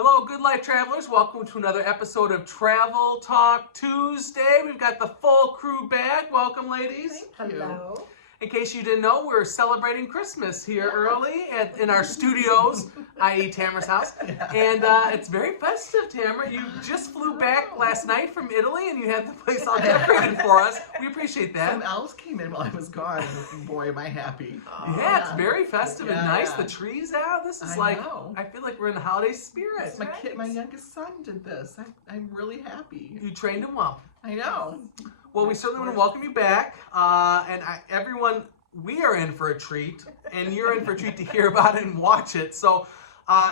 Hello, Good Life Travelers. Welcome to another episode of Travel Talk Tuesday. We've got the full crew back. Welcome, ladies. Thank you. Hello. In case you didn't know, we're celebrating Christmas here early in our studios, i.e. Tamara's house. Yeah. And it's very festive, Tamara. You just flew back last night from Italy and you had the place all decorated for us. We appreciate that. Some elves came in while I was gone. Boy, am I happy. Yeah, it's very festive and Yeah, nice. yeah. The trees out. This is I know. I feel like we're in the holiday spirit. My youngest son did this. I'm really happy. You trained him well. I know. Well, we certainly want to welcome you back. Everyone, we are in for a treat, and you're in for a treat to hear about it and watch it. So,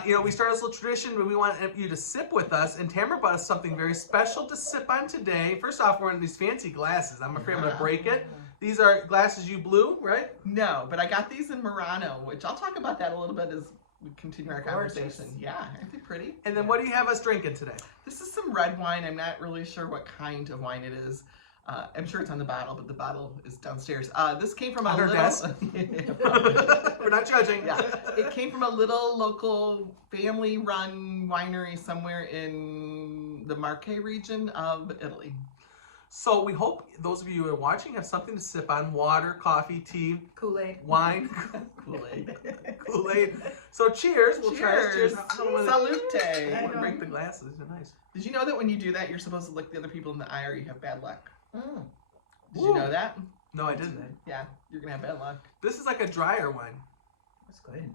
we started this little tradition where we want you to sip with us, and Tamara brought us something very special to sip on today. First off, we're in these fancy glasses. I'm afraid I'm going to break it. These are glasses you blew, right? No, but I got these in Murano, which I'll talk about that a little bit as we continue our conversation. Yeah, aren't they pretty? And then what do you have us drinking today? This is some red wine. I'm not really sure what kind of wine it is. I'm sure it's on the bottle, but the bottle is downstairs. This came from On a her little... desk? We're not judging. Yeah, it came from a little local family-run winery somewhere in the Marche region of Italy. So we hope those of you who are watching have something to sip on: water, coffee, tea, Kool-Aid. wine, Kool-Aid. Kool-Aid. So cheers. We'll try this. Cheers. I don't wanna- Salute. I want to break the glasses. They're nice. Did you know that when you do that, you're supposed to look the other people in the eye or you have bad luck? Mm. Did you know that? No, I didn't. Yeah, you're going to have bad luck. This is like a drier wine. That's good.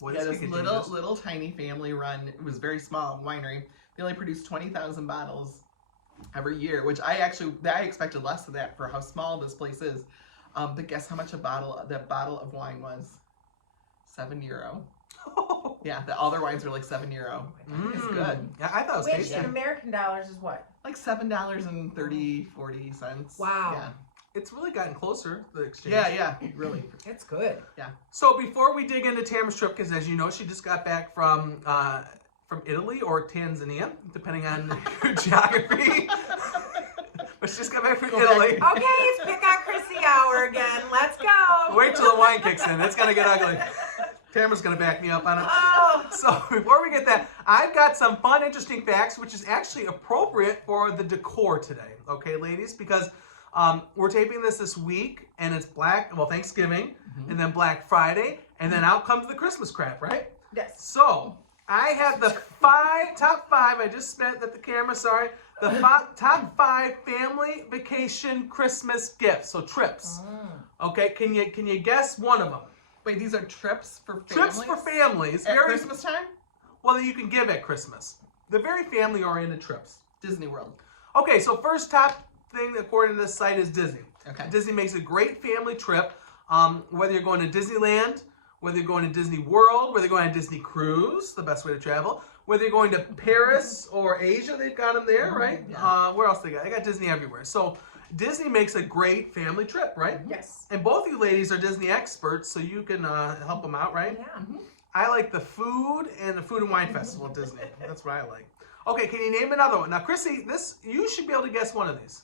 What Yeah, is this Kick little tiny family run, it was very small winery. They only produce 20,000 bottles every year, which I expected less of that for how small this place is. But guess how much that bottle of wine was? €7. Yeah, all their wines are like €7. It's good. Yeah, I thought it was Which tasty. in American dollars is what? Like $7.30-40. Wow. Yeah. It's really gotten closer, the exchange. Yeah, really. It's good. So before we dig into Tamara's trip, because as you know, she just got back from Italy or Tanzania, depending on your geography. But she just got back from Italy. Okay, it's pick on Chrissy hour again. Let's go. Wait till the wine kicks in. It's going to get ugly. Tamara's going to back me up on it. Oh. So before we get that, I've got some fun, interesting facts, which is actually appropriate for the decor today. Okay, ladies? Because we're taping this week, and it's Thanksgiving, and then Black Friday, and then out comes the Christmas crap, right? Yes. So I have the top five. I just spent at the camera. Sorry. The top 5 family vacation Christmas gifts. So trips. Okay. Can you guess one of them? Wait, these are trips for families? Trips for families. At Christmas time? Well, that you can give at Christmas. They're very family-oriented trips. Disney World. Okay, so first top thing according to this site is Disney. Okay. Disney makes a great family trip. Whether you're going to Disneyland, whether you're going to Disney World, whether you're going on a Disney cruise, the best way to travel. Whether you're going to Paris or Asia, they've got them there, right? Yeah. Where else they got? They got Disney everywhere. So Disney makes a great family trip, right? Yes. And both of you ladies are Disney experts, so you can help them out, right? Yeah. I like the food and the Food and Wine Festival at Disney. That's what I like. Okay, can you name another one? Now, Chrissy, you should be able to guess one of these.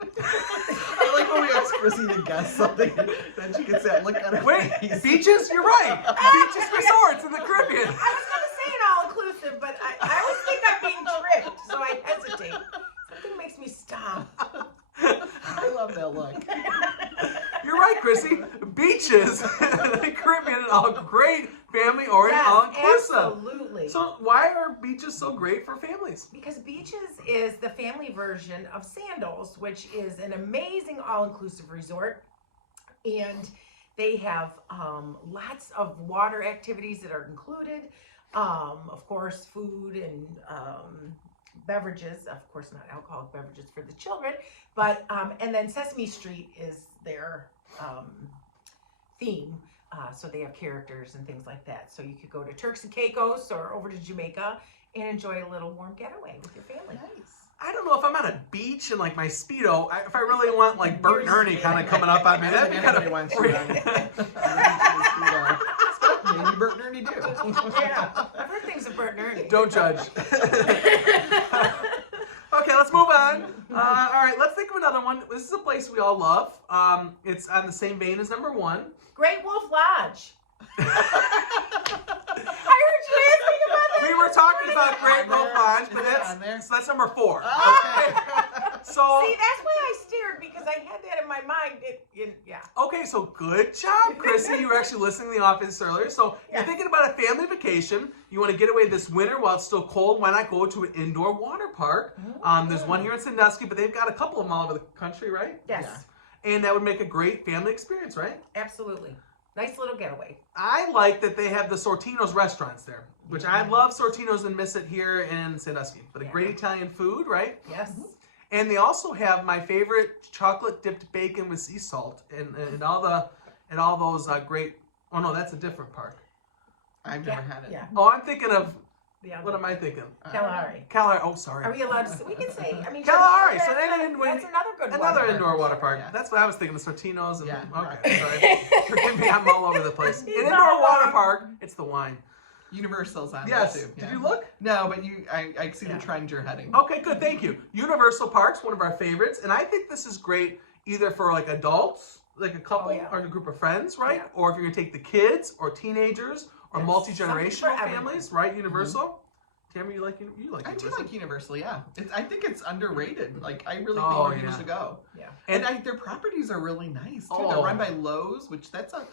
I like when we ask Chrissy to guess something, then she gets that look on her Wait, face. beaches? You're right. Beaches resorts in the Caribbean. I was going to say an all-inclusive, but I always think I'm being tricked, so I hesitate. Something makes me stop. I love that look. You're right, Chrissy. Beaches in the Caribbean are all great family-oriented, all-inclusive. Absolutely. So why are beaches so great for families? Because Beaches is the family version of Sandals, which is an amazing all-inclusive resort. And they have lots of water activities that are included. Of course, food and beverages. Of course, not alcoholic beverages for the children. But, and then Sesame Street is their theme. So they have characters and things like that. So you could go to Turks and Caicos or over to Jamaica and enjoy a little warm getaway with your family. Nice. I don't know if I'm on a beach in like my Speedo. If I really want like Bert and Ernie kind of coming up on me, that'd be kind of wants free. Maybe Bert and Ernie do. Yeah, I've heard things of Bert and Ernie. Don't judge. Okay, let's move on. All right, let's think of another one. This is a place we all love. It's on the same vein as number one. Great Wolf Lodge. I great on there? Roflange, Is but it on there? that's number 4. Okay. So See, that's why I stared because I had that in my mind. Yeah. okay, so good job, Chrissy. You were actually listening to The Office earlier. So you're Yeah. thinking about a family vacation. You want to get away this winter while it's still cold. Why not go to an indoor water park? There's one here in Sandusky, but they've got a couple of them all over the country, right? Yes. Yeah. And that would make a great family experience, right? Absolutely. Nice little getaway. I like that they have the Sortino's restaurants there, which I love Sortino's and miss it here in Sandusky. But a Yeah. great Italian food, right? Yes. And they also have my favorite chocolate dipped bacon with sea salt and all those great. Oh no, that's a different park. I've never had it. Yeah. Oh, I'm thinking of Yeah. what am I thinking? Kalahari. Kalahari. Oh, sorry. Are we allowed to say? We can say. I mean, Kalahari. So that's then that's another good one. another indoor water park. Yeah. That's what I was thinking. The Sortino's and Yeah, okay. Sorry. Forgive me, I'm all over the place. An He's indoor all water wrong. park. It's the wine. Universal's on Yes. there too. Did Yeah. you look? No, but I see Yeah. the trend you're heading. Okay, good. Thank you. Universal Parks, one of our favorites, and I think this is great either for like adults, like a couple Oh, yeah. or a group of friends, right? Yeah. Or if you're gonna take the kids or teenagers or Yes. multi-generational Something for families, right? Universal. Tamara, you like I do Universal? like Universal, yeah. I think it's underrated. Like, I really Oh, think more yeah. people should go. Yeah. And their properties are really nice, too. Oh. They're run by Lowe's, which that's a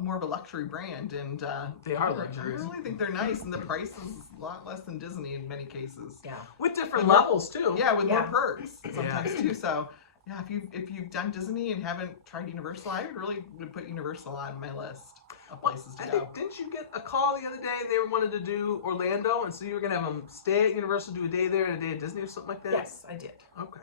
more of a luxury brand. And They are I luxurious. really think they're nice. And the price is a lot less than Disney in many cases. Yeah. With different With more- levels too. Yeah, with more Yeah. perks sometimes, too. So, yeah, if you've done Disney and haven't tried Universal, I would put Universal on my list of places to I go. think, didn't you get a call the other day? They wanted to do Orlando, and so you were gonna have them stay at Universal, do a day there and a day at Disney or something like that. Yes, I did. Okay.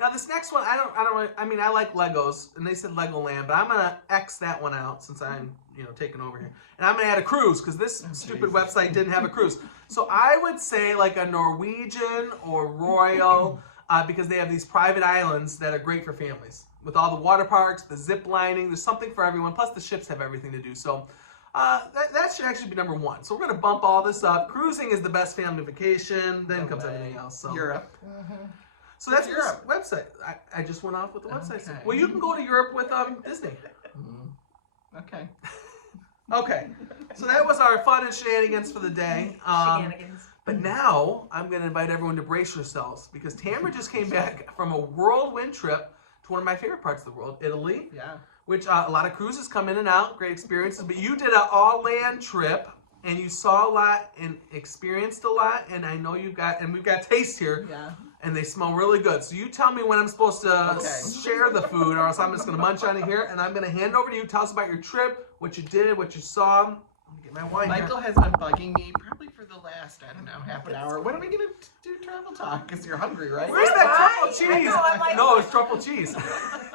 Now this next one, I don't really, I mean, I like Legos, and they said Legoland, but I'm gonna X that one out since I'm, taking over here, and I'm gonna add a cruise because this stupid Jesus. website didn't have a cruise. So I would say like a Norwegian or Royal, because they have these private islands that are great for families with all the water parks, the zip lining. There's something for everyone. Plus the ships have everything to do. So that should actually be number 1. So we're gonna bump all this up. Cruising is the best family vacation. Then comes everything else. So Europe. so that's Where's Europe website. I just went off with the website. Okay. Well, you can go to Europe with Disney. Okay. Okay, so that was our fun and shenanigans for the day. Shenanigans. But now I'm going to invite everyone to brace yourselves because Tamara just came back from a whirlwind trip to one of my favorite parts of the world, Italy, Yeah. which a lot of cruises come in and out, great experiences. But you did an all-land trip and you saw a lot and experienced a lot. And I know we've got taste here. Yeah. And they smell really good. So you tell me when I'm supposed to Okay. share the food, or else I'm just going to munch on it here. And I'm going to hand it over to you. Tell us about your trip, what you did, what you saw. Let me get my wine here. Michael has been bugging me probably for the last, I don't know, half an hour. When are we going to do travel talk? Because you're hungry, right? Where's that Why? truffle I cheese? know, I'm like- No, it's truffle cheese.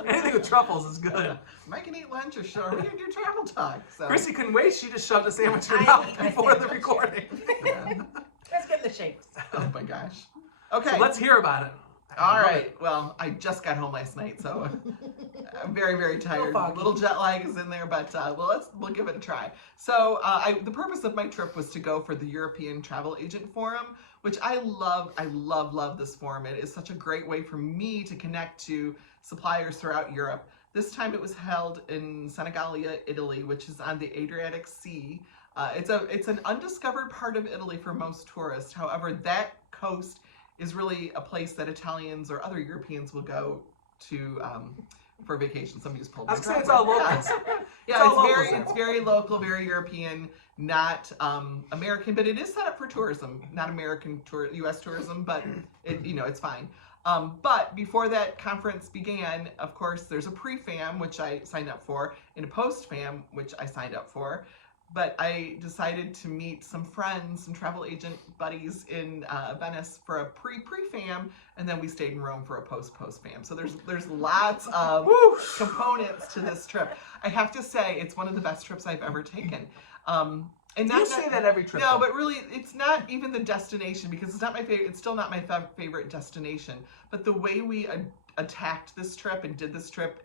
Anything with truffles is good. Am I going to eat lunch or are we going to do travel talk? So, Chrissy couldn't wait. She just shoved a sandwich in her I mouth ate my before the sandwich. recording. yeah. Let's get in the shakes. Oh my gosh. Okay. So let's hear about it. All right. Well, I just got home last night, so I'm very, very tired. foggy. Little jet lag is in there, but we'll give it a try. So the purpose of my trip was to go for the European Travel Agent Forum, which I love. I love this forum. It is such a great way for me to connect to suppliers throughout Europe. This time it was held in Senigallia, Italy, which is on the Adriatic Sea. It's an undiscovered part of Italy for most tourists. However, that coast is really a place that Italians or other Europeans will go to for vacation. Somebody just pulled I my was saying it's driveway. all locals. Yeah, all it's very local, very European, not American, but it is set up for tourism, not American U.S. tourism, but it's fine. But before that conference began, of course, there's a pre-fam, which I signed up for, and a post-fam, which I signed up for. But I decided to meet some friends, some travel agent buddies in Venice for a pre-fam, and then we stayed in Rome for a post-fam. So there's lots of components to this trip. I have to say, it's one of the best trips I've ever taken. And You say that every trip. no, though. but really, it's not even the destination because it's not my favorite. It's still not my favorite destination. But the way we attacked this trip and did this trip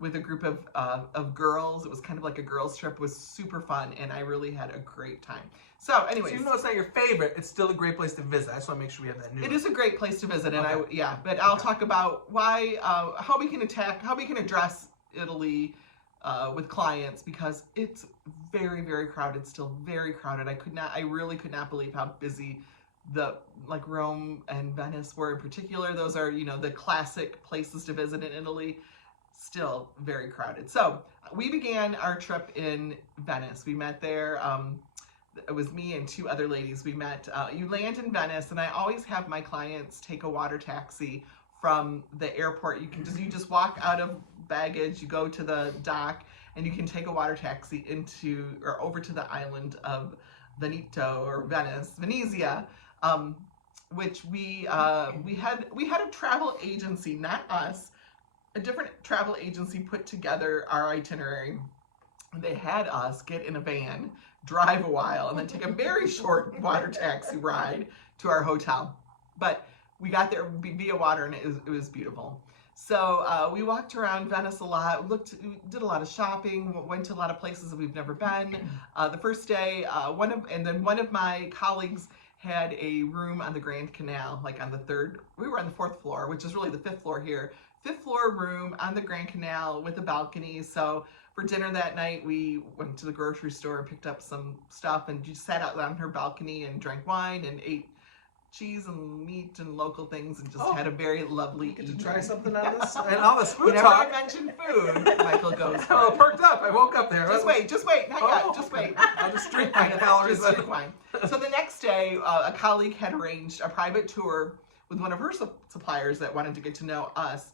with a group of girls, it was kind of like a girls' trip. Was super fun, and I really had a great time. So, anyways, So even though it's not your favorite, it's still a great place to visit. I just want to make sure we have that new. it is a great place to visit, and Okay. but I'll talk about why, how we can address Italy with clients because it's very, very crowded, still very crowded. I really could not believe how busy the like Rome and Venice were in particular. Those are, you know, the classic places to visit in Italy. Still very crowded. So we began our trip in Venice. We met there. It was me and two other ladies. We met. You land in Venice, and I always have my clients take a water taxi from the airport. You just walk out of baggage. You go to the dock, and you can take a water taxi into or over to the island of Veneto or Venezia, which we had a travel agency, not us. A different travel agency put together our itinerary. They had us get in a van, drive a while, and then take a very short water taxi ride to our hotel. But we got there via water, and it was beautiful. So we walked around Venice a lot, did a lot of shopping, went to a lot of places that we've never been. The first day, one of my colleagues had a room on the Grand Canal, like on the we were on the 4th floor, which is really the 5th floor here. 5th floor room on the Grand Canal with a balcony. So for dinner that night, we went to the grocery store and picked up some stuff and just sat out on her balcony and drank wine and ate cheese and meat and local things and just had a very lovely evening. To try something on this and all this food Whenever talk. I mention food, Michael goes. I'm all perked up. I woke up there. Just wait, not yet. Just wait. I'll just drink my calories. Just drink wine. So the next day, a colleague had arranged a private tour with one of her suppliers that wanted to get to know us.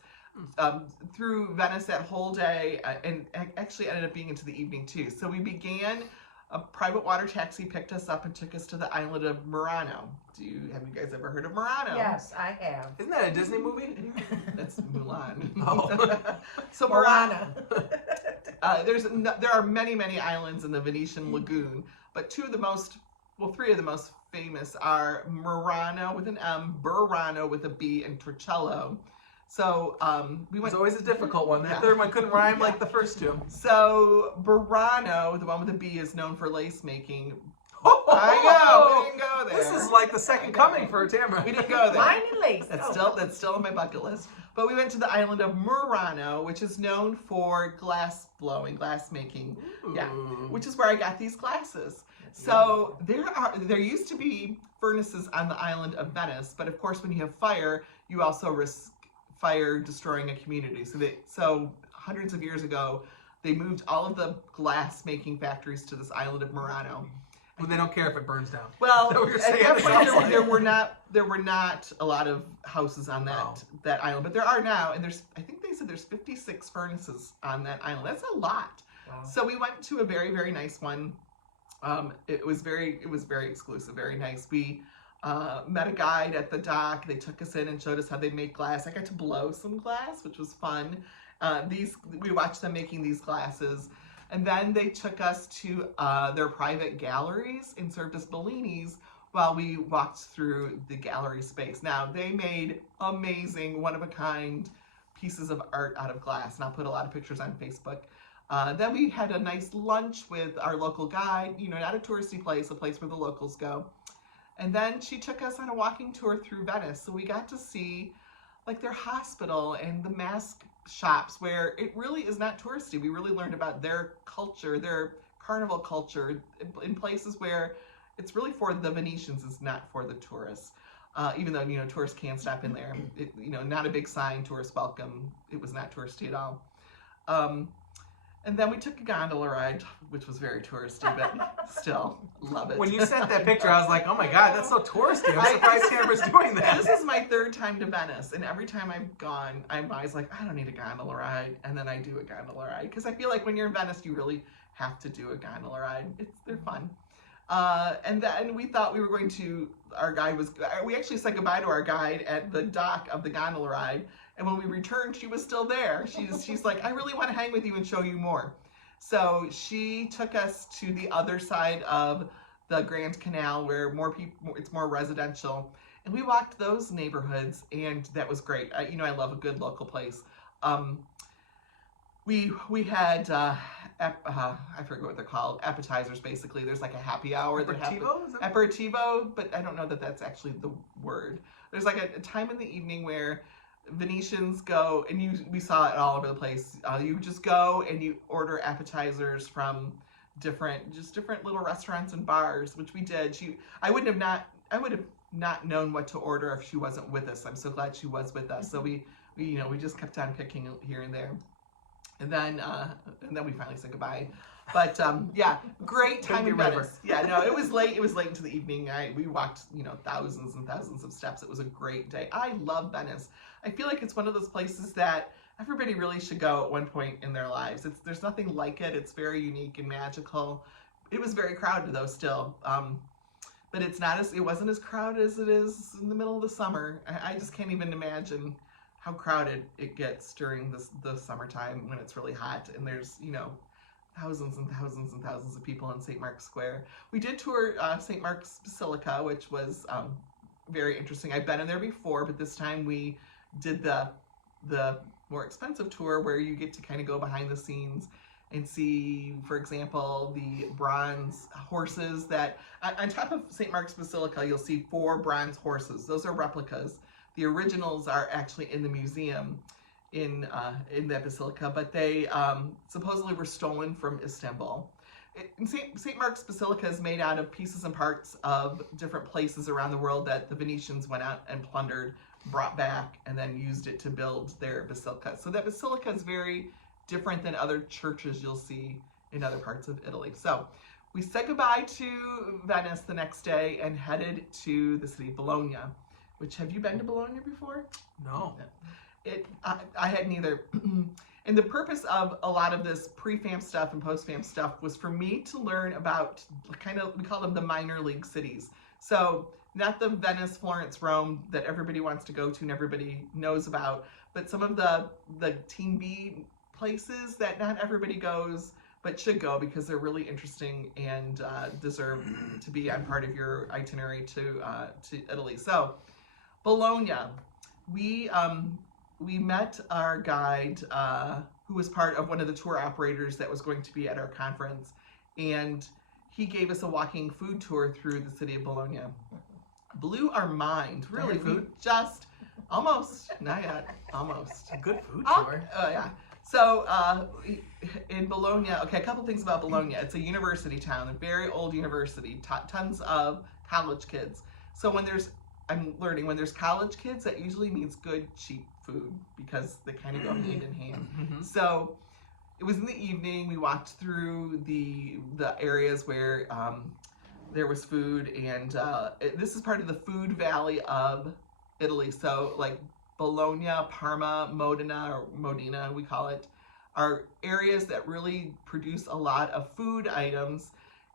Through Venice that whole day, and actually ended up being into the evening too. So we began, a private water taxi picked us up and took us to the island of Murano. Have you guys ever heard of Murano? Yes, I have. Isn't that a Disney movie? That's Mulan. Oh. So Murano. There are many, many islands in the Venetian lagoon, but three of the most famous are Murano with an M, Burano with a B, and Torcello. So we went. It's always a difficult one. That third one couldn't rhyme like the first two. So Burano, the one with the B, is known for lace making. Oh, I know, we didn't go there. This is like the second coming for Tamara. We didn't go there. Wine and lace. That's still on my bucket list. But we went to the island of Murano, which is known for glass blowing, glass making. Ooh. Yeah, which is where I got these glasses. So there used to be furnaces on the island of Venice, but of course when you have fire, you also risk fire destroying a community. So hundreds of years ago, they moved all of the glass making factories to this island of Murano. Well, they don't care if it burns down. Well, At that point, there were not a lot of houses on that island, but there are now, and I think they said there's 56 furnaces on that island. That's a lot. Wow. So we went to a very, very nice one. It was very exclusive, very nice. We met a guide at the dock. They took us in and showed us how they make glass. I got to blow some glass, which was fun. We watched them making these glasses. And then they took us to their private galleries and served us Bellinis while we walked through the gallery space. Now, they made amazing, one-of-a-kind pieces of art out of glass, and I'll put a lot of pictures on Facebook. Then we had a nice lunch with our local guide, not a touristy place, a place where the locals go. And then she took us on a walking tour through Venice, so we got to see like their hospital and the mask shops where it really is not touristy. We really learned about their culture, their carnival culture in places where it's really for the Venetians, it's not for the tourists. Even though, tourists can stop in there. Not a big sign, tourists welcome. It was not touristy at all. And then we took a gondola ride, which was very touristy, but still love it. When you sent that picture, I was like, oh my God, that's so touristy. I'm surprised Tamara's doing that. This is my 3rd time to Venice, and every time I've gone, I'm always like, I don't need a gondola ride, and then I do a gondola ride. Because I feel like when you're in Venice, you really have to do a gondola ride. They're fun. And then we thought we were going to, we actually said goodbye to our guide at the dock of the gondola ride. And when we returned, she was still there. She's like, I really want to hang with you and show you more. So she took us to the other side of the Grand Canal where it's more residential. And we walked those neighborhoods, and that was great. I love a good local place. We had, I forget what they're called, appetizers basically. There's like a happy hour. Aperitivo, but I don't know that that's actually the word. There's like a time in the evening where Venetians go, and we saw it all over the place. You just go and you order appetizers from different little restaurants and bars, which we did. I would have not known what to order if she wasn't with us. I'm so glad she was with us. So we just kept on picking here and there. And then we finally said goodbye. But yeah, great time in Venice. Yeah, no, it was late. It was late into the evening. We walked, thousands and thousands of steps. It was a great day. I love Venice. I feel like it's one of those places that everybody really should go at one point in their lives. There's nothing like it. It's very unique and magical. It was very crowded though still. But it wasn't as crowded as it is in the middle of the summer. I just can't even imagine how crowded it gets during the summertime when it's really hot and there's, thousands and thousands and thousands of people in St. Mark's Square. We did tour St. Mark's Basilica, which was very interesting. I've been in there before, but this time we did the more expensive tour where you get to kind of go behind the scenes and see, for example, the bronze horses that, on top of St. Mark's Basilica, you'll see 4 bronze horses. Those are replicas. The originals are actually in the museum in that basilica, but they supposedly were stolen from Istanbul. St. Mark's Basilica is made out of pieces and parts of different places around the world that the Venetians went out and plundered, brought back, and then used it to build their basilica. So that basilica is very different than other churches you'll see in other parts of Italy. So we said goodbye to Venice the next day and headed to the city of Bologna, which, have you been to Bologna before? No. I hadn't either. And the purpose of a lot of this pre-FAM stuff and post-FAM stuff was for me to learn about we call them the minor league cities. So not the Venice, Florence, Rome that everybody wants to go to and everybody knows about, but some of the Team B places that not everybody goes but should go because they're really interesting and deserve to be on part of your itinerary to Italy. So Bologna, we met our guide who was part of one of the tour operators that was going to be at our conference, and he gave us a walking food tour through the city of Bologna. Blew our mind, really. Food? Just almost, not yet, almost. A good food Oh, tour. yeah. So in Bologna, okay, a couple things about Bologna. It's a university town, a very old university, tons of college kids. So I'm learning when there's college kids, that usually means good, cheap food because they kind of go hand in hand. Mm-hmm. So it was in the evening. We walked through the areas where there was food, and this is part of the food valley of Italy. So like Bologna, Parma, Modena, we call it, are areas that really produce a lot of food items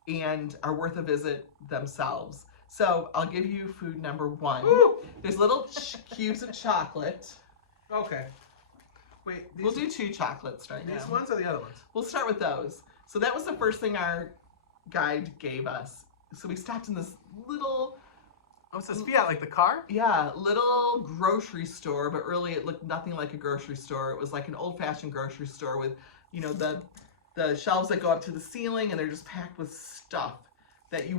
and are worth a visit themselves. So I'll give you food number 1. Woo! There's little cubes of chocolate. Okay. Wait, We'll do 2 chocolates right these now. ones or the other ones? We'll start with those. So that was the first thing our guide gave us. So we stopped in this little, Oh, it's a Fiat, like the car? little grocery store, but really it looked nothing like a grocery store. It was like an old-fashioned grocery store with, the shelves that go up to the ceiling, and they're just packed with stuff that you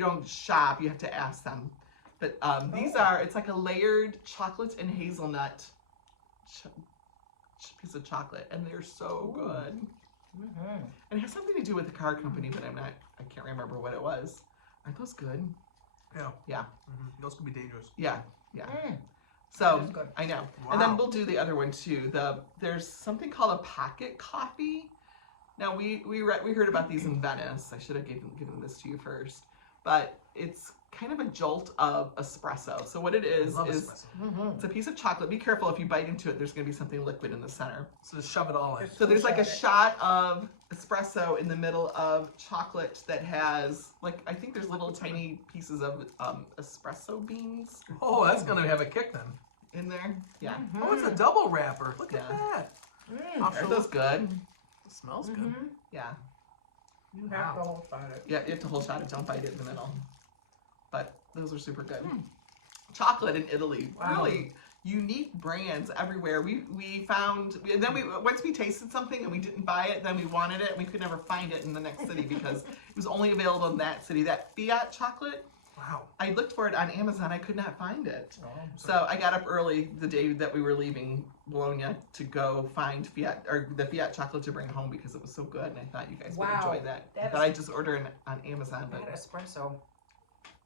don't shop, you have to ask them. But it's like a layered chocolate and hazelnut piece of chocolate, and they're so good. Mm-hmm. And it has something to do with the car company, but I can't remember what it was. Aren't those good? Yeah. Yeah. Mm-hmm. Those could be dangerous. Yeah. Mm. So, That is good. I know. Wow. And then we'll do the other one too. There's something called a pocket coffee. Now we heard about these in Venice. I should have given this to you first. But it's kind of a jolt of espresso. So what it is I love is espresso. Mm-hmm. it's a piece of chocolate. Be careful if you bite into it. There's going to be something liquid in the center. So just shove it all in. So there's like a shot of espresso in the middle of chocolate that has, I think there's little tiny pieces of espresso beans Oh, that's gonna have a kick then. in there. Yeah. Oh, it's a double wrapper. Look at Yeah. that. Mm. I'll Are show those good? It smells good. Mm-hmm. Yeah. You have to hold on it. Yeah, you have to hold shot it. Don't bite it in the middle. But those are super good. Chocolate in Italy. Wow. Really unique brands everywhere. We found, and then once we tasted something and we didn't buy it, then we wanted it and we could never find it in the next city because it was only available in that city. That Fiat chocolate Wow. I looked for it on Amazon. I could not find it. Oh, So I got up early the day that we were leaving Bologna to go find the Fiat chocolate to bring home because it was so good, and I thought you guys would enjoy that. I thought I'd just order it on Amazon, but That espresso.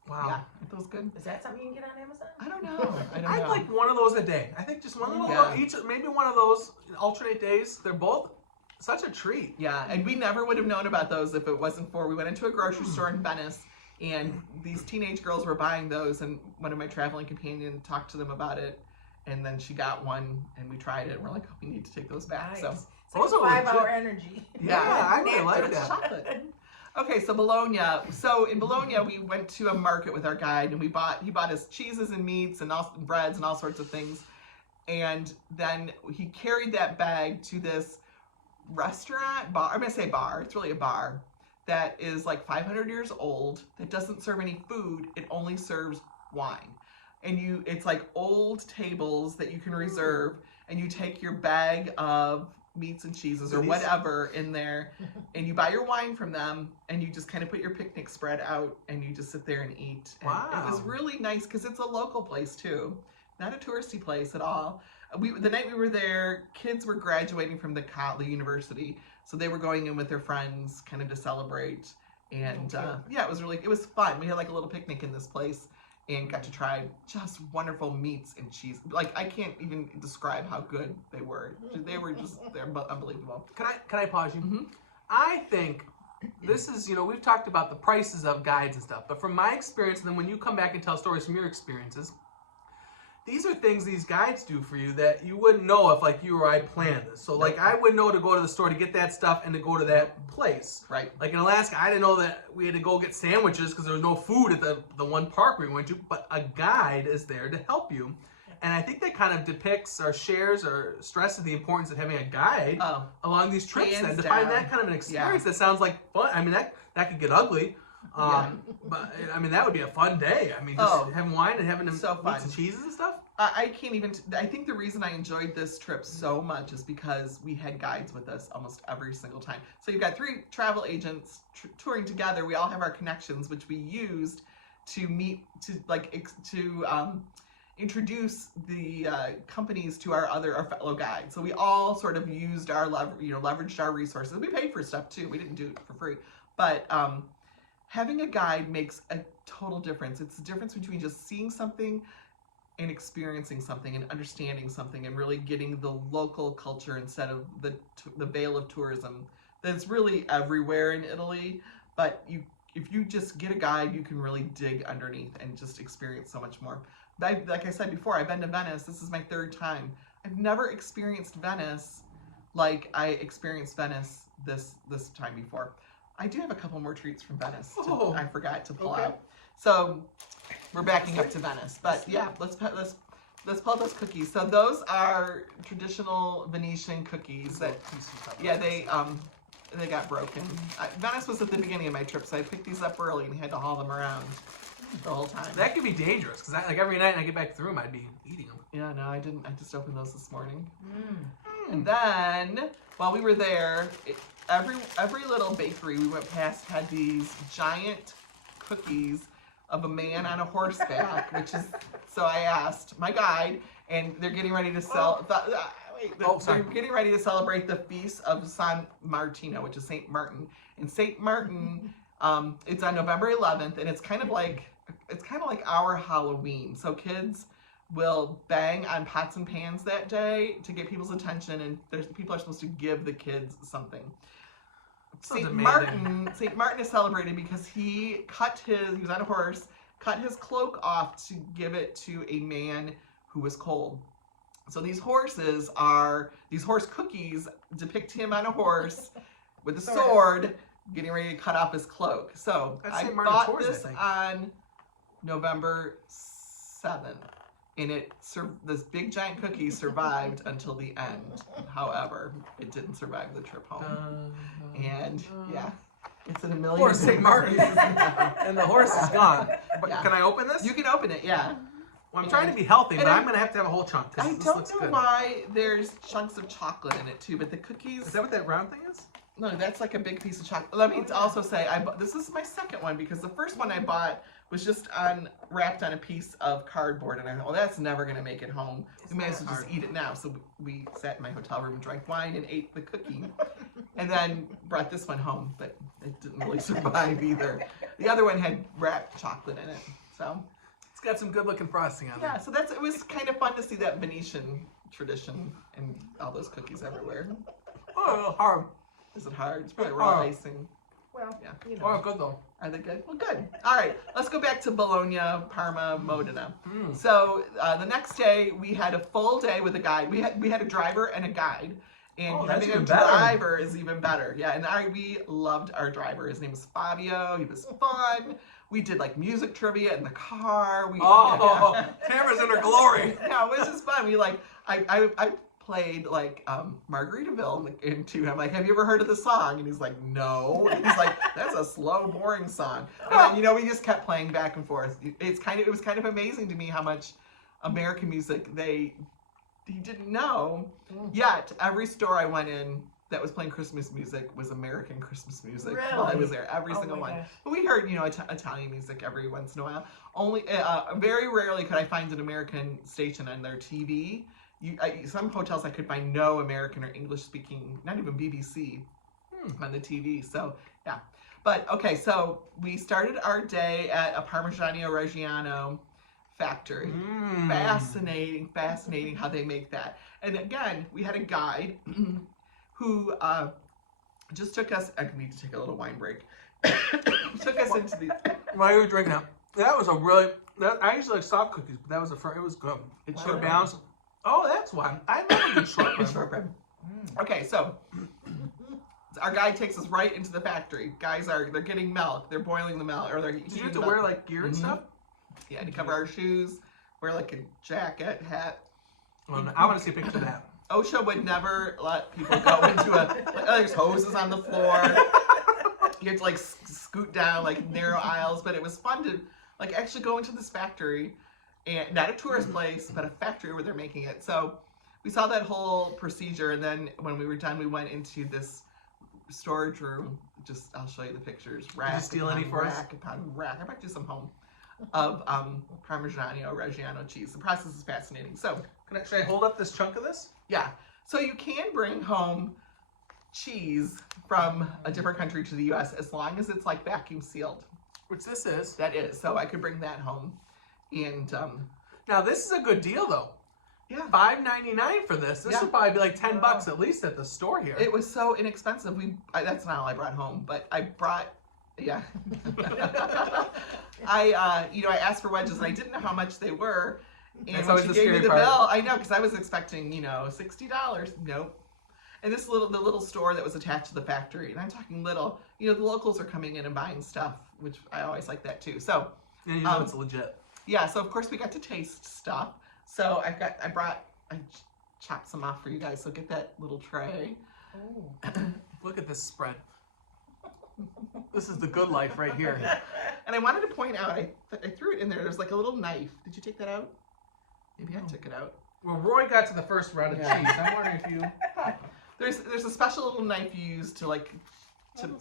wow. yeah, aren't those good? Is that something you can get on Amazon? I don't know. I'd like one of those a day. I think just one little Yeah. each, maybe one of those alternate days. They're both such a treat. Yeah, and we never would have known about those if it wasn't for, we went into a grocery store in Venice, and these teenage girls were buying those, and one of my traveling companions talked to them about it, and then she got one, and we tried it, and we're like, oh, we need to take those back. Nice. So It's like Those a are 5-hour legit. energy. Yeah, I really like it's that. chocolate. Okay, so Bologna. So in Bologna, we went to a market with our guide, and he bought us cheeses and meats and all breads and all sorts of things, and then he carried that bag to this restaurant bar. I'm gonna say bar. It's really a bar that is like 500 years old. That doesn't serve any food. It only serves wine, and it's like old tables that you can reserve, and you take your bag of meats and cheeses or whatever in there, and you buy your wine from them, and you just kind of put your picnic spread out, and you just sit there and eat. And it was Wow. really nice because it's a local place too, not a touristy place at all. The night we were there, kids were graduating from the university, so they were going in with their friends, kind of to celebrate. And yeah, it was fun. We had like a little picnic in this place, and got to try just wonderful meats and cheese. Like I can't even describe how good they were. They're unbelievable. Can I pause you? Mhm. I think this is, we've talked about the prices of guides and stuff, but from my experience, and then when you come back and tell stories from your experiences, these are things these guides do for you that you wouldn't know if like you or I planned this. So like I would know to go to the store to get that stuff and to go to that place. Right. Like in Alaska, I didn't know that we had to go get sandwiches because there was no food at the one park we went to, but a guide is there to help you. And I think that kind of depicts or shares or stresses the importance of having a guide along these trips. Hands Then to find down. that kind of an experience that sounds like fun. I mean, that could get ugly. But I mean, that would be a fun day. I mean, just having wine and having so meats and cheeses and stuff. I can't even. I think the reason I enjoyed this trip so much is because we had guides with us almost every single time. So you've got 3 travel agents touring together. We all have our connections, which we used to meet to introduce the companies to our fellow guides. So we all sort of used our leveraged our resources. We paid for stuff too. We didn't do it for free, but having a guide makes a total difference. It's the difference between just seeing something and experiencing something and understanding something and really getting the local culture instead of the veil of tourism that's really everywhere in Italy. But if you just get a guide, you can really dig underneath and just experience so much more. Like I said before, I've been to Venice. This is my 3rd time. I've never experienced Venice like I experienced Venice this time before. I do have a couple more treats from Venice. I forgot to pull out. So we're backing up to Venice, but yeah, let's pull out those cookies. So those are traditional Venetian cookies that they got broken. Venice was at the beginning of my trip, so I picked these up early and had to haul them around the whole time. That could be dangerous because like every night when I get back through them, I'd be eating them. Yeah, no, I didn't. I just opened those this morning. And then while we were there, every little bakery we went past had these giant cookies of a man on a horseback, which is, so I asked my guide, and they're getting ready to sell. They're getting ready to celebrate the feast of San Martino, which is Saint Martin. And Saint Martin, it's on November 11th, and it's kind of like our Halloween. So kids will bang on pots and pans that day to get people's attention, and people are supposed to give the kids something. Saint Martin is celebrated because he was on a horse, cut his cloak off to give it to a man who was cold. So these horse cookies depict him on a horse with a sword getting ready to cut off his cloak. So I bought this on November 7th. And this big giant cookie survived until the end. However, it didn't survive the trip home. And yeah, it's in a million. Poor St. Martin. And the horse is gone. But can I open this? You can open it, yeah. Well, I'm trying to be healthy, but I'm going to have a whole chunk. I don't know why there's chunks of chocolate in it too, but the cookies. Is that what that round thing is? No, that's like a big piece of chocolate. Let me also say, this is my second one because the first one I bought was just wrapped on a piece of cardboard, and I thought, well, that's never going to make it home. We may as well just eat it now. So we sat in my hotel room and drank wine and ate the cookie, and then brought this one home, but it didn't really survive either. The other one had wrapped chocolate in it, so It's got some good-looking frosting on it. yeah. So it was kind of fun to see that Venetian tradition and all those cookies everywhere. Oh, hard. Is it hard? It's probably raw Oh. icing. Well, Yeah. you Oh, know. good though. Are they good? Well, good. All right, let's go back to Bologna, Parma, Modena. Mm. So the next day we had a full day with a guide. We had a driver and a guide, and Oh, that's having a even better. driver is even better. Yeah, and we loved our driver. His name was Fabio. He was fun. We did like music trivia in the car. Oh, Tamara's in her glory. Yeah, it was just fun. We I played like Margaritaville into him. Like, have you ever heard of the song? And he's like, no. And he's like, that's a slow, boring song. And then, we just kept playing back and forth. It was kind of amazing to me how much American music he didn't know. Yet every store I went in that was playing Christmas music was American Christmas music while I was there. Every single one. Gosh. But we heard, Italian music every once in a while. Only very rarely could I find an American station on their TV. Some hotels I could find no American or English speaking, not even BBC on the TV. So yeah, but okay. So we started our day at a Parmigiano Reggiano factory. Fascinating how they make that. And again, we had a guide who just took us. I need to take a little wine break. Took us into the. While you were drinking that was a really. I usually like soft cookies, but that was it was good. It should balance. Oh, that's why. I love a good shortbread. Shortbread. Okay, so our guide takes us right into the factory. Guys they're getting milk. They're boiling the milk, or they're. Did you have to wear like gear and stuff? Yeah, to cover our shoes. Wear like a jacket, hat. Oh, no, I want to see a picture of that. OSHA would never let people go into there's hoses on the floor. You have to like scoot down like narrow aisles, but it was fun to like actually go into this factory. And not a tourist place, but a factory where they're making it. So we saw that whole procedure, and then when we were done, we went into this storage room. I'll show you the pictures. Rack Did you steal any for us? rack upon rack. I brought you some home of Parmigiano Reggiano cheese. The process is fascinating. So Should I hold up this chunk of this? yeah, so you can bring home cheese from a different country to the U.S. as long as it's like vacuum sealed. Which this is. That is. So I could bring that home. And Now this is a good deal though. yeah, $5.99 for this. This Yeah. would probably be like $10 at least at the store here. it was so inexpensive. That's not all I brought home, but I brought I asked for wedges and I didn't know how much they were. And That's when always she the gave me scary the part. bill, I know, because I was expecting $60. Nope. And the little store that was attached to the factory, and I'm talking little. The locals are coming in and buying stuff, which I always like that too. So. And you know it's legit. Yeah, so of course we got to taste stuff. So I chopped some off for you guys. So get that little tray. Oh. Look at this spread. This is the good life right here. And I wanted to point out, I threw it in there. There's like a little knife. Did you take that out? Maybe I took it out. Well, Roy got to the first round of cheese. I'm wondering if you. There's a special little knife you use to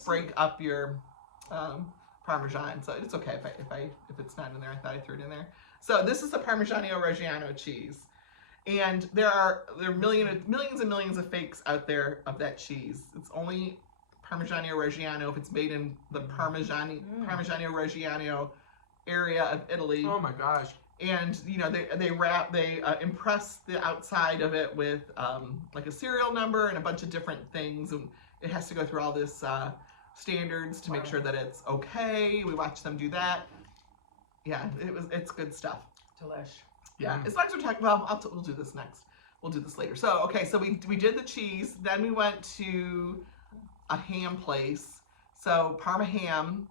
break up your Parmesan. So it's okay if it's not in there. I thought I threw it in there. So this is the Parmigiano Reggiano cheese, and there are millions and millions of fakes out there of that cheese. It's only Parmigiano Reggiano if it's made in the Parmigiano Reggiano area of Italy. Oh my gosh. And they impress the outside of it with like a serial number and a bunch of different things, and it has to go through all this standards to make sure that it's okay. We watched them do that. Yeah, it's good stuff. Delish. Yeah, as long as we're talking. Well, we'll do this next. We'll do this later. So okay, so we did the cheese. Then we went to a ham place. So Parma ham.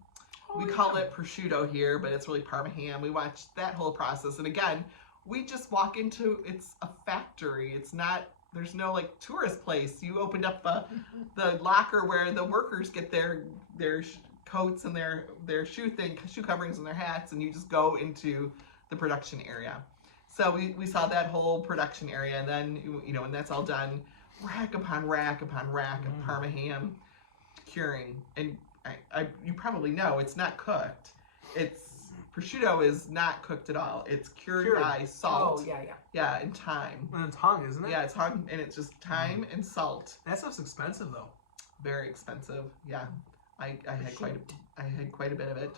We call it prosciutto here, but it's really Parma ham. We watched that whole process, and again, we just walk into. It's a factory. It's not. There's no like tourist place. You opened up the locker where the workers get their coats and their shoe coverings and their hats, and you just go into the production area. So we saw that whole production area, and then when that's all done, rack upon rack upon rack of Parma ham. curing. And you probably know it's not cooked. Prosciutto is not cooked at all. It's cured by salt. Oh, yeah. Yeah, and thyme. And it's hung, isn't it? Yeah, it's hung, and it's just thyme and salt. That stuff's expensive though. Very expensive. Yeah, I had quite a bit of it.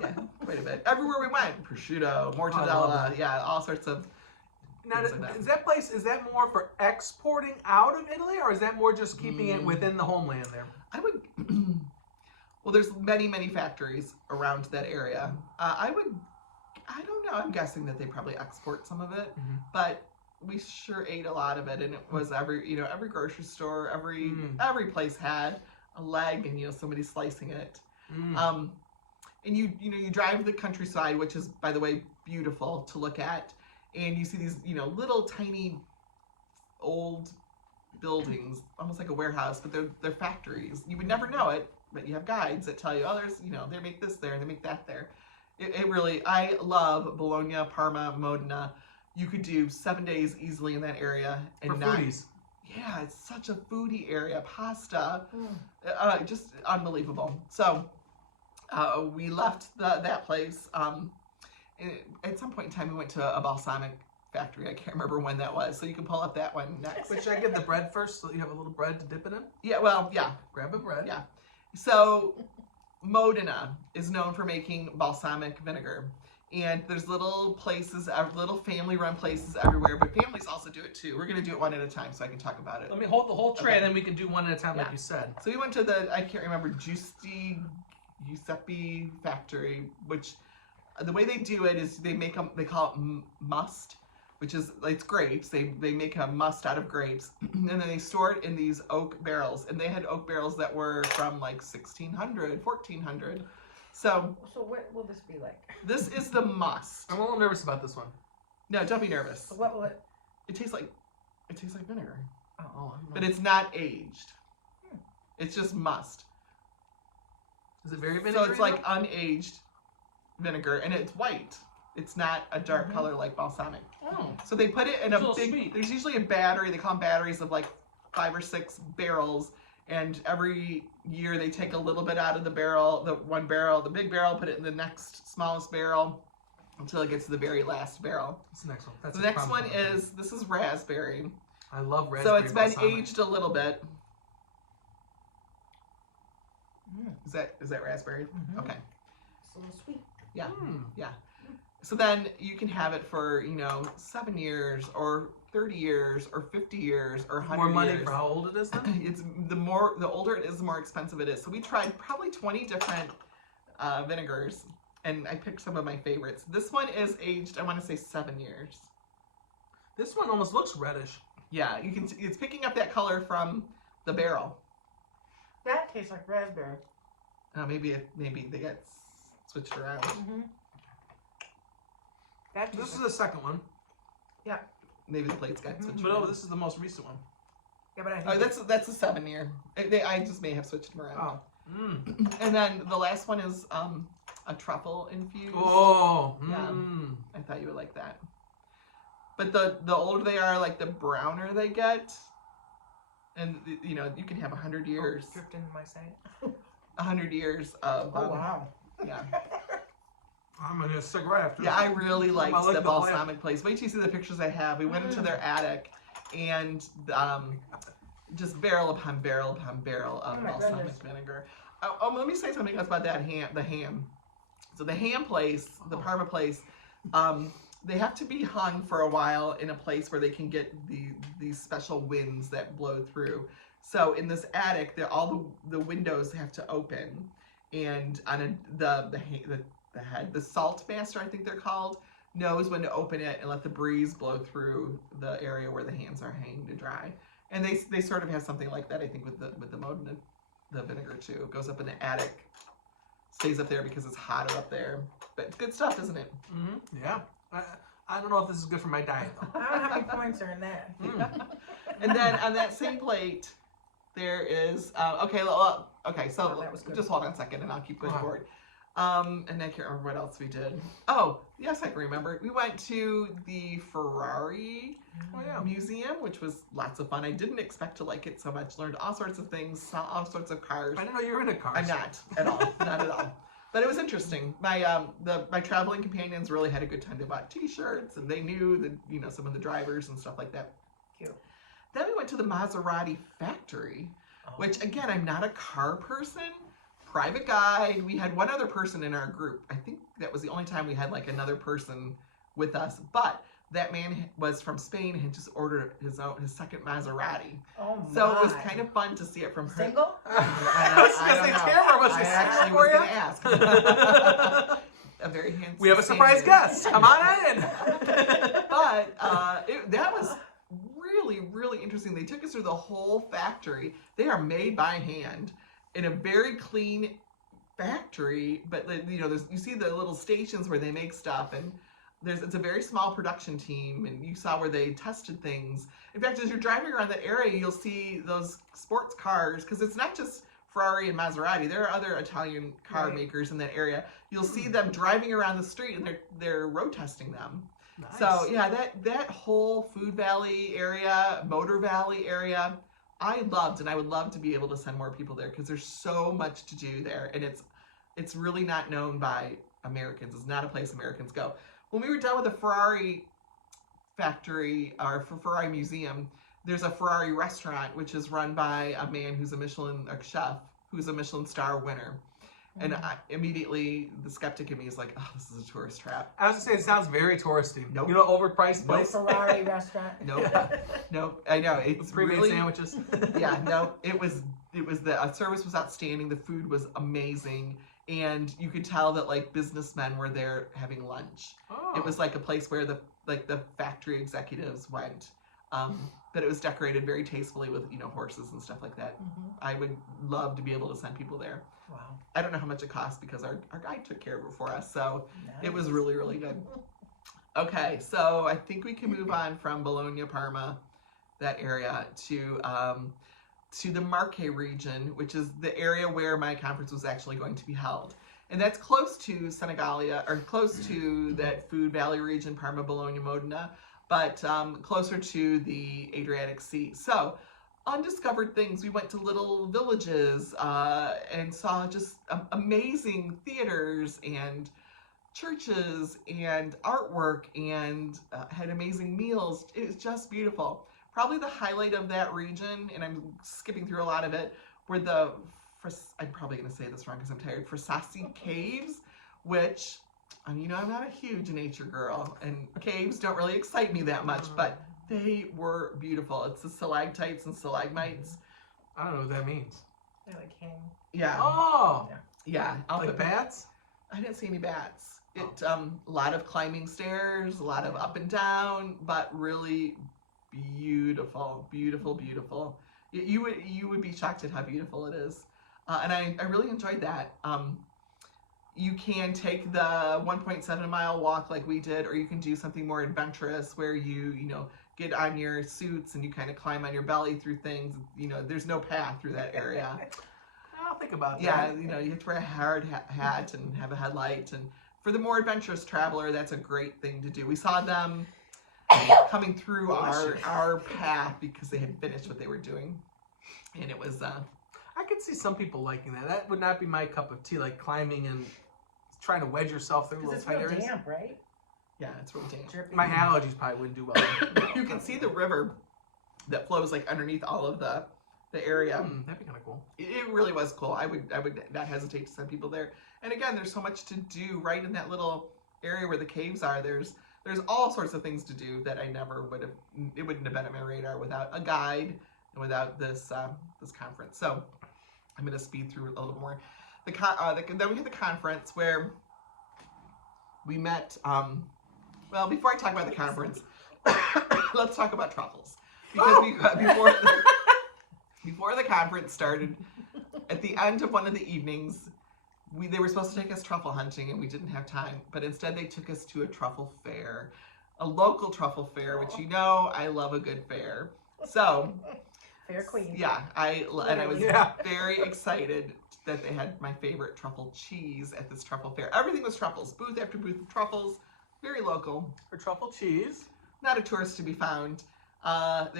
Yeah, quite a bit. Everywhere we went, prosciutto, mortadella, yeah, all sorts of. Now, things like is that more for exporting out of Italy, or is that more just keeping it within the homeland there? I would. Well, there's many factories around that area. I don't know. I'm guessing that they probably export some of it, but we sure ate a lot of it, and it was every grocery store, every place had a leg, and somebody slicing it. And you drive the countryside, which is, by the way, beautiful to look at, and you see these little tiny old buildings, almost like a warehouse, but they're factories. You would never know it, but you have guides that tell you, oh, there's they make this there, they make that there. It really, I love Bologna, Parma, Modena. You could do 7 days easily in that area, and For foodies. Yeah, it's such a foodie area. Pasta, just unbelievable. So we left that place. At some point in time, we went to a balsamic factory. I can't remember when that was. So you can pull up that one next. Wait, should I get the bread first so that you have a little bread to dip it in? Yeah, well, yeah. Grab a bread. Yeah. So Modena is known for making balsamic vinegar. And there's little places, little family-run places everywhere, but families also do it too. We're going to do it one at a time so I can talk about it. Let me hold the whole tray, Okay. and then we can do one at a time, like you said. So we went to I can't remember, Giuseppe factory, which the way they do it is they call it must, which is, it's grapes. They make a must out of grapes, and then they store it in these oak barrels. And they had oak barrels that were from like 1600, 1400. So what will this be like? This is the must. I'm a little nervous about this one. No, don't be nervous. So what will it? It tastes like vinegar, Oh, but it's not aged. It's just must. Is it very vinegary? So it's like unaged vinegar, and it's white. It's not a dark color like balsamic. Oh. So they put it in It's a a little big. sweet. There's usually a battery. They call them batteries of like 5 or 6 barrels, and every year they take a little bit out of the barrel, the one barrel, the big barrel, put it in the next smallest barrel until it gets to the very last barrel. What's the next one? That's The next one is, this is raspberry. I love raspberry. So it's been balsamic. aged a little bit. Is that raspberry? Okay. It's a little sweet. Yeah. Mm. Yeah. So then you can have it for 7 years or 30 years or 50 years or 100 More money years. for how old it is then? It's the older it is, the more expensive it is. So we tried probably 20 different vinegars, and I picked some of my favorites. This one is aged, I want to say 7 years. This one almost looks reddish. Yeah, you can. It's picking up that color from the barrel. That tastes like raspberry. Maybe they got switched around. That This tastes is the second one. Maybe the plates got switched But around. this is the most recent one. yeah, but I Oh, think that's a 7 year. I just may have switched them around. oh. Mm. And then the last one is a truffle infused. Oh. Yeah. Mm. I thought you would like that. But the older they are, like the browner they get, and you can have 100 years. Oh, dripped into my side. 100 years of. Oh wow. Yeah. I'm gonna get a cigarette after. Yeah, I really liked like the the plant. balsamic place. Wait till you see the pictures I have. We went into their attic, and just barrel upon barrel upon barrel of Oh my balsamic goodness. vinegar. Let me say something else about that the ham. So the ham place, the Parma place, they have to be hung for a while in a place where they can get these special winds that blow through. So in this attic, all the windows have to open, and on the salt master, I think they're called, knows when to open it and let the breeze blow through the area where the hams are hanging to dry. And they sort of have something like that, I think, with the Modena, the vinegar too. It goes up in the attic, stays up there because it's hotter up there. But it's good stuff, isn't it? Mm-hmm. Yeah. I don't know if this is good for my diet though. I don't know how many points are in that. And then on that same plate, there is okay. So Oh, that was good. just hold on a second, and I'll keep going Uh-huh. forward. And I can't remember what else we did. Oh, yes, I can remember. We went to the Ferrari museum, which was lots of fun. I didn't expect to like it so much. Learned all sorts of things, saw all sorts of cars. I didn't know you were into cars. I'm not at all, not at all. But it was interesting. My traveling companions really had a good time. They bought T-shirts and they knew some of the drivers and stuff like that. Cute. Then we went to the Maserati factory, which again, I'm not a car person. Private guide. We had one other person in our group. I think that was the only time we had like another person with us. But that man was from Spain and had just ordered his second Maserati. Oh my. So it was kind of fun to see it from her. Single? I actually was going to ask. A very handsome. We have a surprise guest. Come on in. But that was really, really interesting. They took us through the whole factory. They are made by hand in a very clean factory. But you see the little stations where they make stuff, and it's a very small production team, and you saw where they tested things. In fact, as you're driving around that area, you'll see those sports cars, because it's not just Ferrari and Maserati. There are other Italian car makers in that area. You'll see them driving around the street, and they're road testing them. Nice. So yeah, that whole Food Valley area, Motor Valley area, I loved, and I would love to be able to send more people there because there's so much to do there, and it's really not known by Americans. It's not a place Americans go. When we were done with the Ferrari factory, or Ferrari museum, there's a Ferrari restaurant, which is run by a man who's a chef, who's a Michelin star winner. And immediately, the skeptic in me is like, oh, this is a tourist trap. I was going to say, it sounds very touristy. Nope. Overpriced No place. Ferrari restaurant. Nope. Nope. I know. It's Pre-made really, sandwiches. yeah, no, it was the service was outstanding. The food was amazing. And you could tell that like businessmen were there having lunch. Oh. It was like a place where the factory executives went. But it was decorated very tastefully with horses and stuff like that. I would love to be able to send people there. Wow. I don't know how much it cost because our guide took care of it for us, so Nice. it was really, really good. Okay, so I think we can move on from Bologna, Parma, that area, to the Marche region, which is the area where my conference was actually going to be held. And that's close to Senigallia, or close to that Food Valley region, Parma, Bologna, Modena, but closer to the Adriatic Sea. So, undiscovered things. We went to little villages and saw just amazing theaters and churches and artwork and had amazing meals. It was just beautiful. Probably the highlight of that region, and I'm skipping through a lot of it, were I'm probably going to say this wrong because I'm tired, Frasassi Caves, which, I'm not a huge nature girl, and caves don't really excite me that much, but they were beautiful. It's the stalactites and stalagmites. I don't know what that means. They're like hang. Yeah. Oh. Yeah. Like bats? I didn't see any bats. A lot of climbing stairs, a lot of up and down, but really beautiful, beautiful, beautiful. You would be shocked at how beautiful it is. And I really enjoyed that. You can take the 1.7 mile walk like we did, or you can do something more adventurous where you get on your suits and you kind of climb on your belly through things. There's no path through that area. I'll think about that. Yeah, you have to wear a hard hat and have a headlight. And for the more adventurous traveler, that's a great thing to do. We saw them coming through our path because they had finished what they were doing. And it was... I could see some people liking that. That would not be my cup of tea, like climbing and trying to wedge yourself through little Because it's tight real areas. damp, right? Yeah, it's real damp. Dripping. My allergies probably wouldn't do well. You can see the river that flows like underneath all of the area. That'd be kind of cool. It really was cool. I would not hesitate to send people there. And again, there's so much to do right in that little area where the caves are. There's all sorts of things to do that I never would have. It wouldn't have been on my radar without a guide and without this conference. So I'm going to speed through a little more. Then we had the conference where we met. Well, before I talk about the conference, let's talk about truffles, because before the conference started, at the end of one of the evenings, they were supposed to take us truffle hunting, and we didn't have time. But instead, they took us to a truffle fair, a local truffle fair, which I love a good fair. So, Fair queen. yeah, I was very excited that they had my favorite truffle cheese at this truffle fair. Everything was truffles, booth after booth of truffles, very local. For truffle cheese. Not a tourist to be found.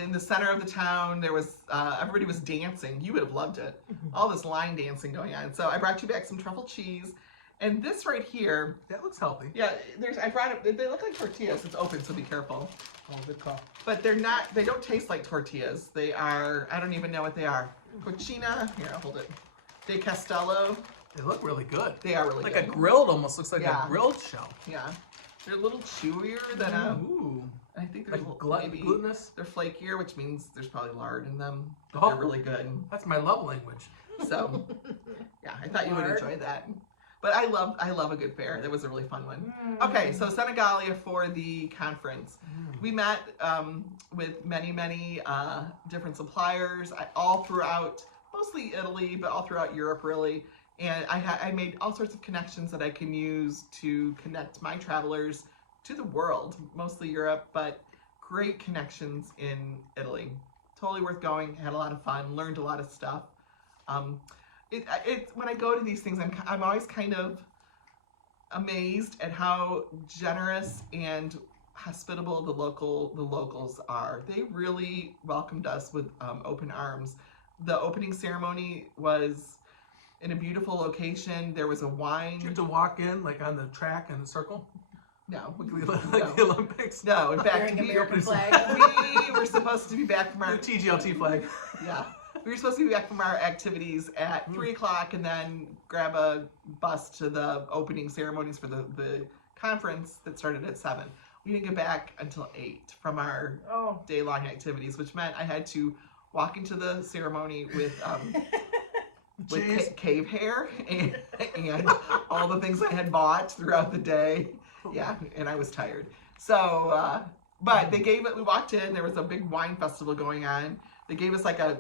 In the center of the town, there was everybody was dancing. You would have loved it. All this line dancing going on. So I brought you back some truffle cheese, and this right here. That looks healthy. Yeah, I brought it. They look like tortillas. It's open, so be careful. Oh, good call. But they're not. They don't taste like tortillas. They are. I don't even know what they are. Cochina. Here, I'll hold it. De Castello. They look really good. They are really like good. a grilled, almost looks like Yeah. a grilled shell. Yeah, they're a little chewier than Ooh. I think they're Like maybe glutinous. they're flakier, which means there's probably lard in them. But Oh. they're really good. That's my love language. So, yeah, I thought you would Lard. enjoy that. But I love a good fair. That was a really fun one. Okay, so Senegalia for the conference. We met with many different suppliers all throughout, mostly Italy, but all throughout Europe really. And I made all sorts of connections that I can use to connect my travelers to the world, mostly Europe, but great connections in Italy. Totally worth going. Had a lot of fun. Learned a lot of stuff. When I go to these things, I'm always kind of amazed at how generous and hospitable the locals are. They really welcomed us with open arms. The opening ceremony was in a beautiful location. There was a wine. Did you have to walk in like on the track in a circle? No. Like the Olympics? No, in fact, Wearing American flag. we were supposed to be back from The our TGLT flag. yeah. We were supposed to be back from our activities at 3 o'clock and then grab a bus to the opening ceremonies for the conference that started at 7. We didn't get back until 8 from our Oh. day-long activities, which meant I had to walk into the ceremony with cave hair and all the things I had bought throughout the day. Yeah, and I was tired. So, but we walked in, there was a big wine festival going on. They gave us like a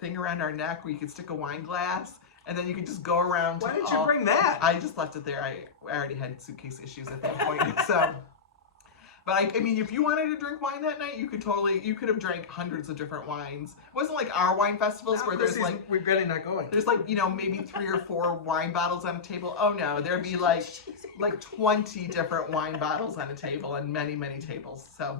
thing around our neck where you could stick a wine glass, and then you could just go around. Why didn't you bring that? I just left it there. I already had suitcase issues at that point. So, but I mean, if you wanted to drink wine that night, you could have drank hundreds of different wines. It wasn't like our wine festivals where there's like, regretting not going. there's like, maybe 3 or 4 wine bottles on a table. Oh no, there'd be like 20 different wine bottles on a table and many tables. So,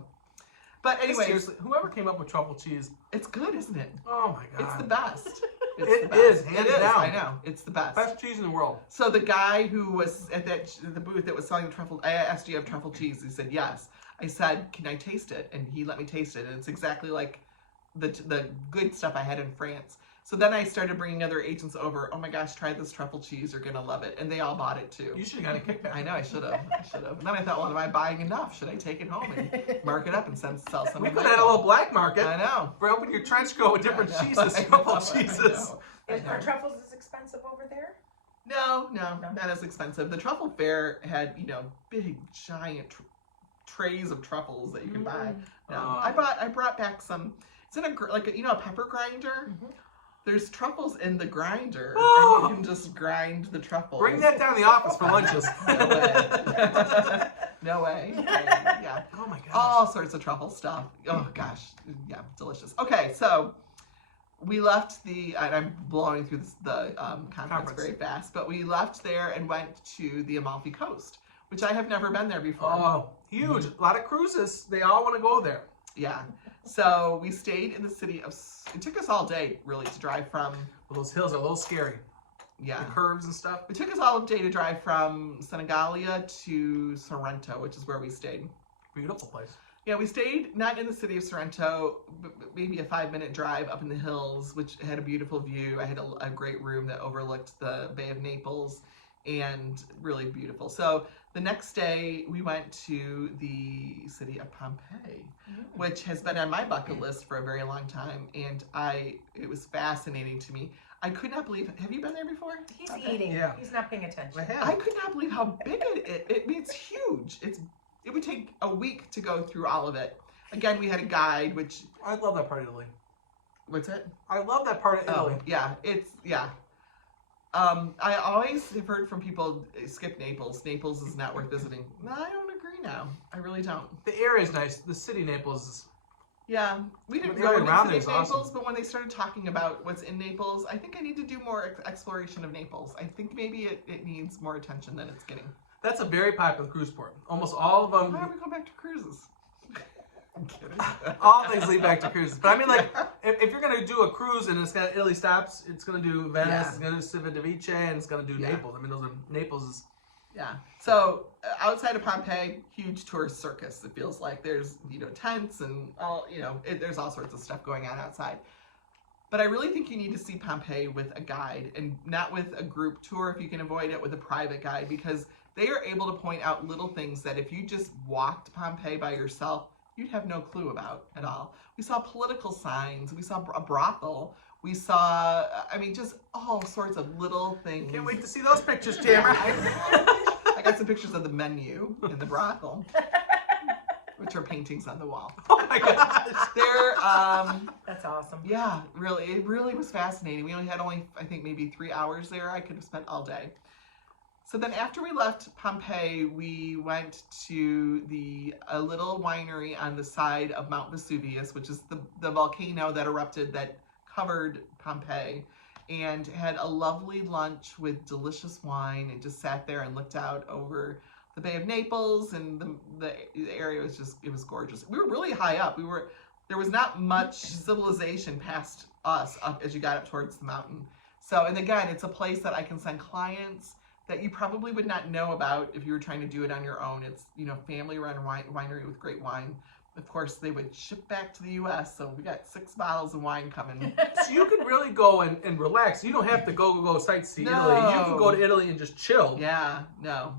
but anyway, Seriously, whoever came up with truffle cheese, it's good, isn't it? oh my god. It's the best. It is, hands It is, down. I know. It's the best. Best cheese in the world. So the guy who was at the booth that was selling the truffle, I asked, do you have truffle cheese? He said, yes. I said, can I taste it? And he let me taste it. And it's exactly like the good stuff I had in France. So then I started bringing other agents over. Oh my gosh, try this truffle cheese. You're going to love it. And they all bought it too. You should have got a kickback. I know, I should have. And then I thought, well, am I buying enough? Should I take it home and mark it up and sell some? We of could my have had a own? little black market. I know. For open your trench coat with different I know. cheeses, I know, truffle I cheeses. know. Are truffles as expensive over there? No, not as expensive. The truffle fair had, big giant trays of truffles that you can buy. No, I brought back some. It's in a pepper grinder. Mm-hmm. There's truffles in the grinder, Oh! and you can just grind the truffles. Bring that down to the office for lunches. No way. No way. Yeah. Oh my gosh. All sorts of truffle stuff. Oh gosh, yeah, delicious. Okay, so we left and I'm blowing through the conference very fast, but we left there and went to the Amalfi Coast, which I have never been there before. Oh, huge. A lot of cruises. They all want to go there. Yeah. So we stayed in the city it took us all day, really, to drive from, Well, those hills are a little scary. yeah. The curves and stuff. It took us all day to drive from Senegalia to Sorrento, which is where we stayed. Beautiful place. Yeah, we stayed not in the city of Sorrento, but maybe a 5-minute drive up in the hills, which had a beautiful view. I had a great room that overlooked the Bay of Naples, and really beautiful. So the next day we went to the city of Pompeii, which has been on my bucket list for a very long time, and it was fascinating to me. I could not believe. Have you been there before? He's eating. Yeah. He's not paying attention. I could not believe how big it's huge. It would take a week to go through all of it. Again, we had a guide, which I love that part of Italy. what's it? I love that part of Italy. Oh, yeah, yeah. I always have heard from people, skip Naples. Naples is not worth visiting. No, I don't agree now. I really don't. The area is nice. The city Naples is Yeah, we didn't The go area to around there visit is Naples, awesome. but when they started talking about what's in Naples, I think I need to do more exploration of Naples. I think maybe it needs more attention than it's getting. That's a very popular cruise port. Almost all of them. Why don't we go back to cruises? I'm kidding. All things lead back to cruises. But I mean, like, if you're going to do a cruise and it's got Italy stops, it's going to do Venice, Yeah. it's going to do Città di Vice, and it's going to do Yeah. Naples. I mean, those are Naples is. Yeah. So outside of Pompeii, huge tourist circus. It feels like there's tents and all there's all sorts of stuff going on outside. But I really think you need to see Pompeii with a guide and not with a group tour if you can avoid it, with a private guide, because they are able to point out little things that if you just walked Pompeii by yourself, you'd have no clue about at all. We saw political signs. We saw a brothel. We saw, just all sorts of little things. Can't wait to see those pictures, Tamara. I got some pictures of the menu in the brothel, which are paintings on the wall. Oh my gosh. They're, That's awesome. yeah, really, it really was fascinating. We only had I think maybe 3 hours there. I could have spent all day. So then after we left Pompeii, we went to a little winery on the side of Mount Vesuvius, which is the volcano that erupted that covered Pompeii, and had a lovely lunch with delicious wine and just sat there and looked out over the Bay of Naples, and the area was it was gorgeous. We were really high up. There was not much civilization past us up as you got up towards the mountain. So, and again, it's a place that I can send clients that you probably would not know about if you were trying to do it on your own. It's, family-run winery with great wine. Of course, they would ship back to the U.S., so we got 6 bottles of wine coming. So you can really go and relax. You don't have to go sightsee No. Italy. You can go to Italy and just chill. Yeah, no.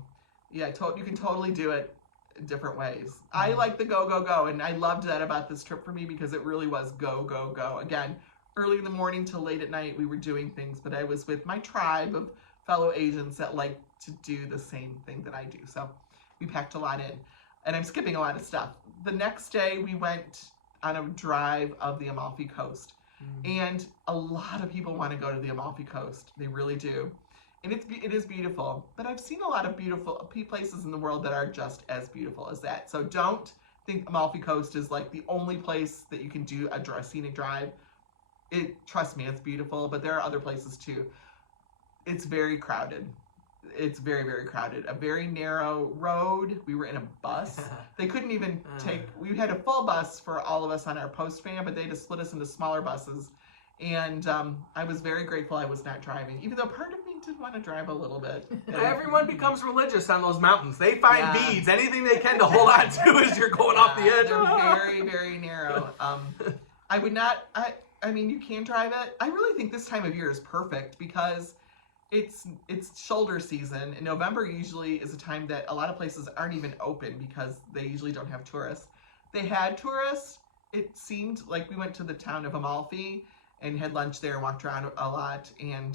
Yeah, you can totally do it in different ways. I like the go, and I loved that about this trip for me because it really was go, go, go. Again, early in the morning till late at night, we were doing things, but I was with my tribe of fellow agents that like to do the same thing that I do. So we packed a lot in, and I'm skipping a lot of stuff. The next day we went on a drive of the Amalfi Coast, and a lot of people want to go to the Amalfi Coast. They really do. And it is beautiful, but I've seen a lot of beautiful places in the world that are just as beautiful as that. So don't think Amalfi Coast is like the only place that you can do a scenic drive. Trust me, it's beautiful, but there are other places too. It's very crowded. It's very, very crowded. A very narrow road. We were in a bus. They couldn't even we had a full bus for all of us on our post van, but they had to split us into smaller buses. And I was very grateful I was not driving, even though part of me did want to drive a little bit. Everyone becomes religious on those mountains. They find beads, anything they can to hold on to as you're going off the edge. They're very, very narrow. I would not, I mean, you can drive it. I really think this time of year is perfect because it's shoulder season, and November usually is a time that a lot of places aren't even open because they usually don't have tourists. They had tourists. It seemed like we went to the town of Amalfi and had lunch there and walked around a lot, and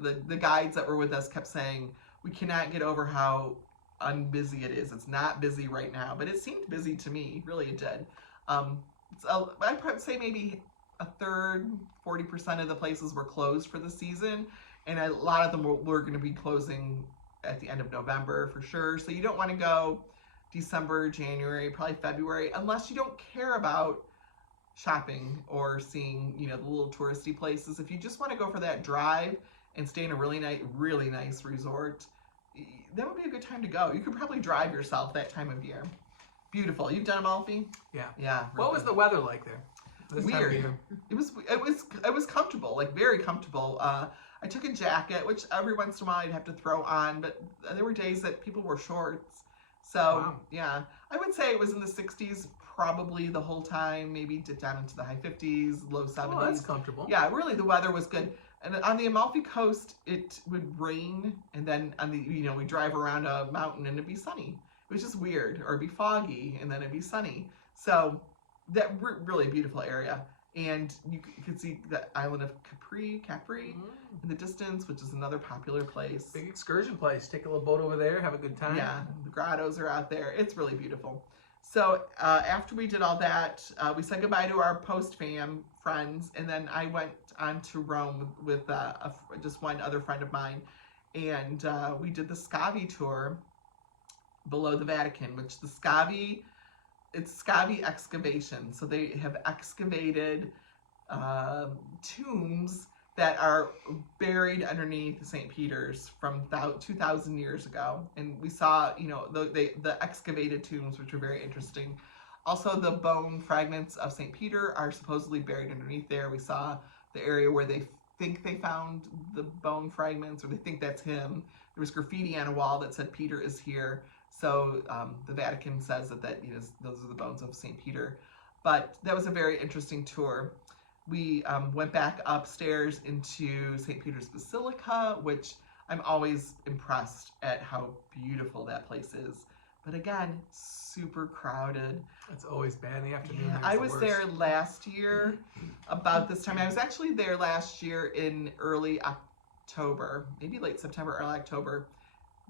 the guides that were with us kept saying, we cannot get over how unbusy it is. It's not busy right now, but it seemed busy to me. Really, it did. I'd probably say maybe a third, 40% of the places were closed for the season, and a lot of them were going to be closing at the end of November for sure. So you don't want to go December, January, probably February, unless you don't care about shopping or seeing, the little touristy places. If you just want to go for that drive and stay in a really nice resort, that would be a good time to go. You could probably drive yourself that time of year. Beautiful. You've done Amalfi? Yeah. Yeah. What was the weather like there? This time of Weird. year? It was comfortable, like very comfortable. I took a jacket, which every once in a while I'd have to throw on, but there were days that people wore shorts. So Wow. yeah, I would say it was in the 60s probably the whole time, maybe dipped down into the high 50s, low 70s. Oh, that's comfortable. Yeah, really, the weather was good. And on the Amalfi Coast, it would rain, and then on the we drive around a mountain and it'd be sunny. It was just weird, or it'd be foggy and then it'd be sunny. So that really beautiful area, and you could see the island of Capri in the distance, which is another popular place. Big excursion place. Take a little boat over there, have a good time. Yeah, the grottos are out there. It's really beautiful. So after we did all that, we said goodbye to our post-fam friends, and then I went on to Rome with just one other friend of mine, and we did the Scavi tour below the Vatican, which the Scavi it's Scavi excavation. So they have excavated tombs that are buried underneath St. Peter's from 2,000 years ago. And we saw, you know, the excavated tombs, which were very interesting. Also, the bone fragments of St. Peter are supposedly buried underneath there. We saw the area where they think they found the bone fragments, or they think that's him. There was graffiti on a wall that said Peter is here. So the Vatican says that you know, those are the bones of St. Peter. But that was a very interesting tour. We went back upstairs into St. Peter's Basilica, which I'm always impressed at how beautiful that place is. But again, super crowded. It's always bad in the afternoon. Yeah, I was there last year about this time. I was actually there last year in early October, maybe late September, early October.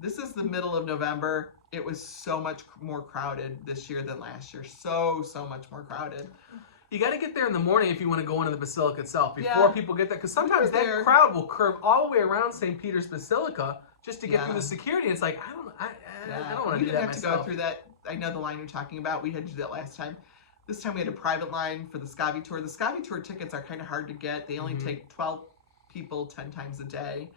This is the middle of November. It was so much more crowded this year than last year. So much more crowded. You got to get there in the morning if you want to go into the basilica itself before people get there, because sometimes that there. crowd will curve all the way around St. Peter's Basilica just to get through the security. It's like I don't want to do that myself. You didn't have to go through that. I know the line you're talking about. We had to do that last time. This time we had a private line for the Scavi tour. The Scavi tour tickets are kind of hard to get. They only take 12 people 10 times a day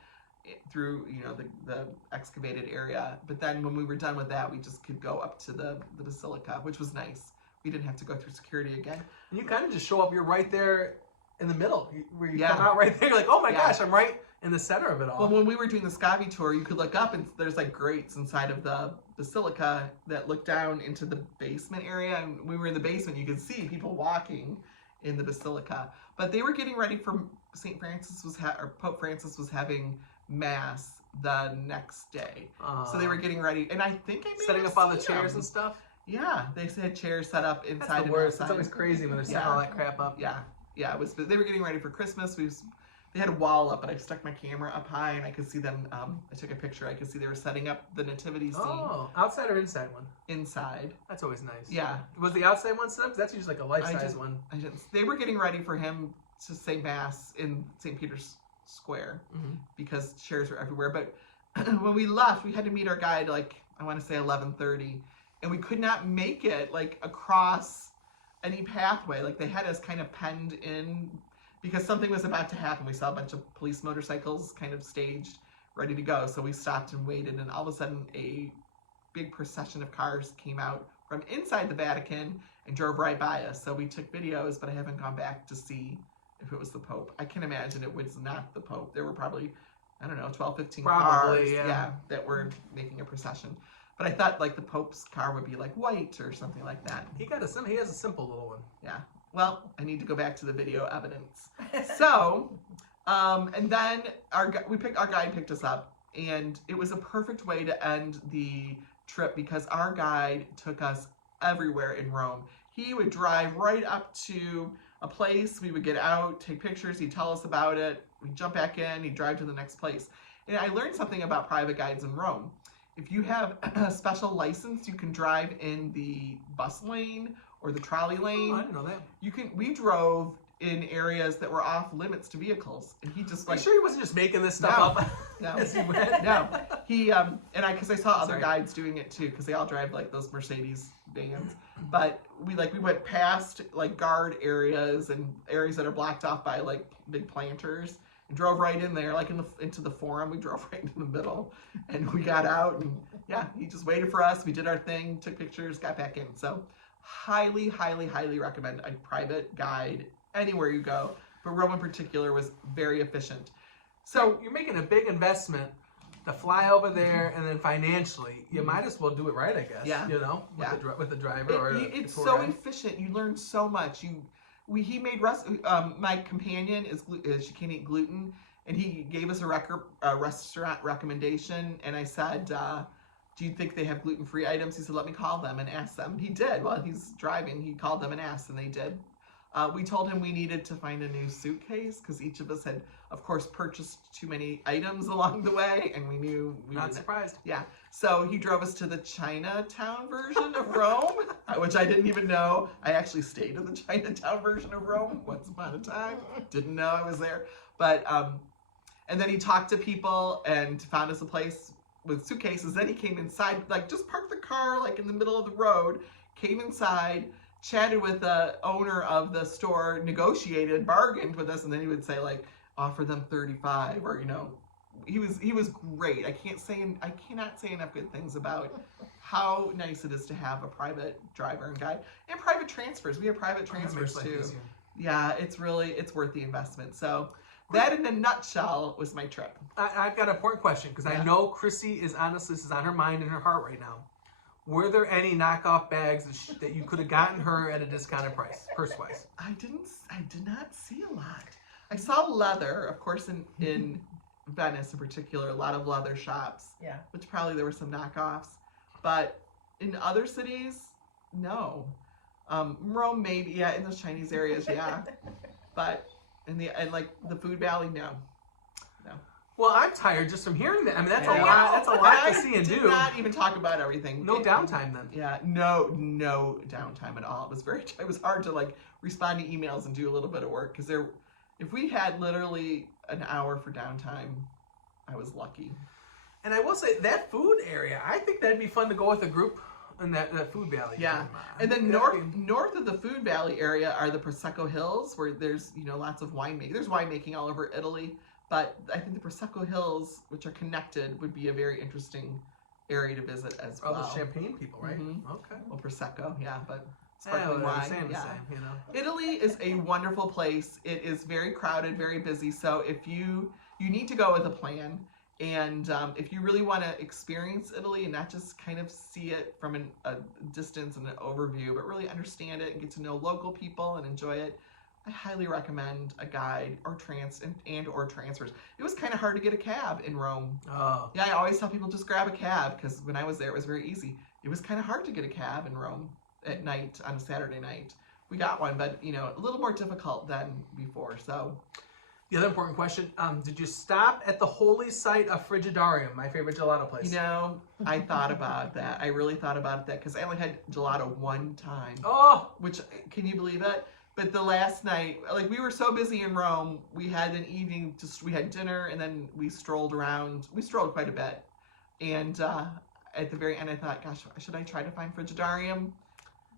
through, you know, the excavated area. But then when we were done with that, we just could go up to the basilica, which was nice. We didn't have to go through security again. And you kind of just show up. You're right there in the middle, where you come out right there. You're like, oh my gosh, I'm right in the center of it all. Well, when we were doing the Scavi tour, you could look up and there's like grates inside of the basilica that look down into the basement area. And we were in the basement. You could see people walking in the basilica. But they were getting ready for Pope Francis was having Mass the next day. So they were getting ready, and I think setting up all the chairs and stuff. Yeah, they had chairs set up inside. That's the worst. It's always crazy when they're setting all that crap up. Yeah, it was. They were getting ready for Christmas. They had a wall up, and I stuck my camera up high, and I could see them. I took a picture. I could see they were setting up the nativity scene. Oh, outside or inside one? Inside. That's always nice. Yeah. Was the outside one set up? That's usually like a life-size one. They were getting ready for him to say Mass in St. Peter's Square because chairs were everywhere. But when we left, we had to meet our guide, like, I want to say 11:30. And we could not make it, like, across any pathway. Like, they had us kind of penned in because something was about to happen. We saw a bunch of police motorcycles kind of staged, ready to go. So we stopped and waited, and all of a sudden a big procession of cars came out from inside the Vatican and drove right by us. So we took videos, but I haven't gone back to see if it was the Pope. I can imagine it was not the Pope. There were probably, I don't know, 12, 15 cars that were making a procession. But I thought, like, the Pope's car would be, like, white or something like that. He has a simple little one. Yeah. Well, I need to go back to the video evidence. So, and then our guide picked us up, and it was a perfect way to end the trip because our guide took us everywhere in Rome. He would drive right up to a place. We would get out, take pictures. He'd tell us about it. We'd jump back in. He'd drive to the next place. And I learned something about private guides in Rome. If you have a special license, you can drive in the bus lane or the trolley lane. Oh, I didn't know that. We drove in areas that were off limits to vehicles, and he just like. Are you sure he wasn't just making this stuff up? No, as he went? No. He because I saw other guides doing it too, because they all drive like those Mercedes vans. But we went past like guard areas and areas that are blocked off by like big planters. And drove right in there, like into the forum. We drove right into the middle, and we got out, and he just waited for us. We did our thing, took pictures, got back in. So, highly, highly, highly recommend a private guide anywhere you go. But Rome in particular was very efficient. So you're making a big investment to fly over there, and then financially, you might as well do it right, I guess. Yeah. You know, with the driver it's so efficient. You learn so much. He made my companion she can't eat gluten, and he gave us a restaurant recommendation, and I said, do you think they have gluten-free items? He said, let me call them and ask them. He did. While he's driving, he called them and asked, and they did. We told him we needed to find a new suitcase because each of us had, of course, purchased too many items along the way, and we knew we not surprised. Yeah. So he drove us to the Chinatown version of Rome, which I didn't even know. I actually stayed in the Chinatown version of Rome once upon a time. Didn't know I was there. But and then he talked to people and found us a place with suitcases. Then he came inside, like just parked the car like in the middle of the road, came inside, chatted with the owner of the store, negotiated, bargained with us, and then he would say like, offer them 35, or he was great. I cannot say enough good things about how nice it is to have a private driver and guide, and private transfers. We have private transfers too. Yeah, it's worth the investment. So that in a nutshell was my trip. I've got an important question, because I know Chrissy is honestly, this is on her mind and her heart right now. Were there any knockoff bags that you could have gotten her at a discounted price, purse-wise? I did not see a lot. I saw leather, of course, in Venice in particular, a lot of leather shops. Yeah. Which probably there were some knockoffs. But in other cities, no. Rome, maybe, yeah, in those Chinese areas, yeah. But and like the Food Valley, no. Well, I'm tired just from hearing that. I mean, that's a Yeah. lot. That's a lot to see and Did do. not even talk about everything. No downtime then. Yeah, no downtime at all. It was hard to like respond to emails and do a little bit of work, because if we had literally an hour for downtime, I was lucky. And I will say that food area, I think that'd be fun to go with a group in that Food Valley. Yeah, and then north of the Food Valley area are the Prosecco Hills, where there's lots of winemaking. There's winemaking all over Italy, but I think the Prosecco Hills, which are connected, would be a very interesting area to visit as well. Oh, the Champagne people, right? Mm-hmm. Okay. Well, Prosecco, yeah, but sparkling wine. Same, Yeah. same, Italy is a wonderful place. It is very crowded, very busy. So if you need to go with a plan, and if you really want to experience Italy and not just kind of see it from a distance and an overview, but really understand it and get to know local people and enjoy it, I highly recommend a guide or transfers. It was kind of hard to get a cab in Rome. Oh. Yeah, I always tell people just grab a cab, because when I was there, it was very easy. It was kind of hard to get a cab in Rome at night on a Saturday night. We got one, but a little more difficult than before. So The other important question, did you stop at the holy site of Frigidarium, my favorite gelato place? I thought about that. I really thought about that, because I only had gelato one time. Oh! Which, can you believe it? But the last night, like, we were so busy in Rome, we had an evening, we had dinner, and then we strolled around. We strolled quite a bit. And at the very end, I thought, gosh, should I try to find Frigidarium?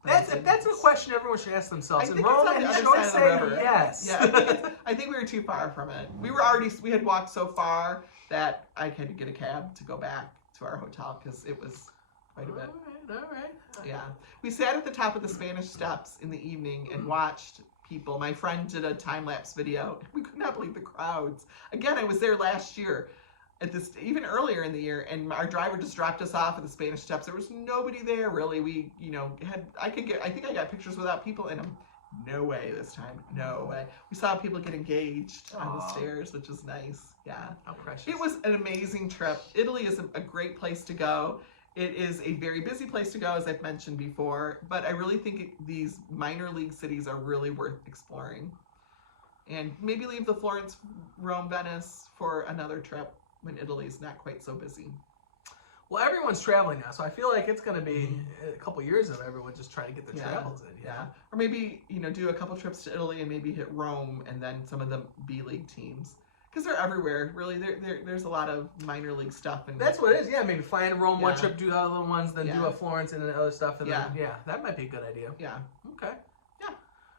That's a question everyone should ask themselves. I In think Rome, it's on the you other should always side of the say river. yes. Yeah, I think we were too far from it. We had walked so far that I had to get a cab to go back to our hotel, because it was quite a bit. All right. Yeah. We sat at the top of the Spanish Steps in the evening and watched people. My friend did a time-lapse video. We could not believe the crowds. Again, I was there last year, even earlier in the year, and our driver just dropped us off at the Spanish Steps. There was nobody there, really. We, I think I got pictures without people in them. No way this time. No way. We saw people get engaged on the stairs, which was nice. Yeah. How precious. It was an amazing trip. Italy is a great place to go. It is a very busy place to go, as I've mentioned before, but I really think these minor league cities are really worth exploring. And maybe leave the Florence, Rome, Venice for another trip when Italy's not quite so busy. Well, everyone's traveling now, so I feel like it's going to be a couple years of everyone just trying to get their travels in. Yeah. Or maybe, do a couple trips to Italy and maybe hit Rome and then some of the B-League teams. Because they're everywhere, really. There's a lot of minor league stuff. And that's what it is. Yeah, maybe fly in Rome one trip, do the other ones, then do a Florence and then other stuff. And then, that might be a good idea. Yeah. Okay. Yeah.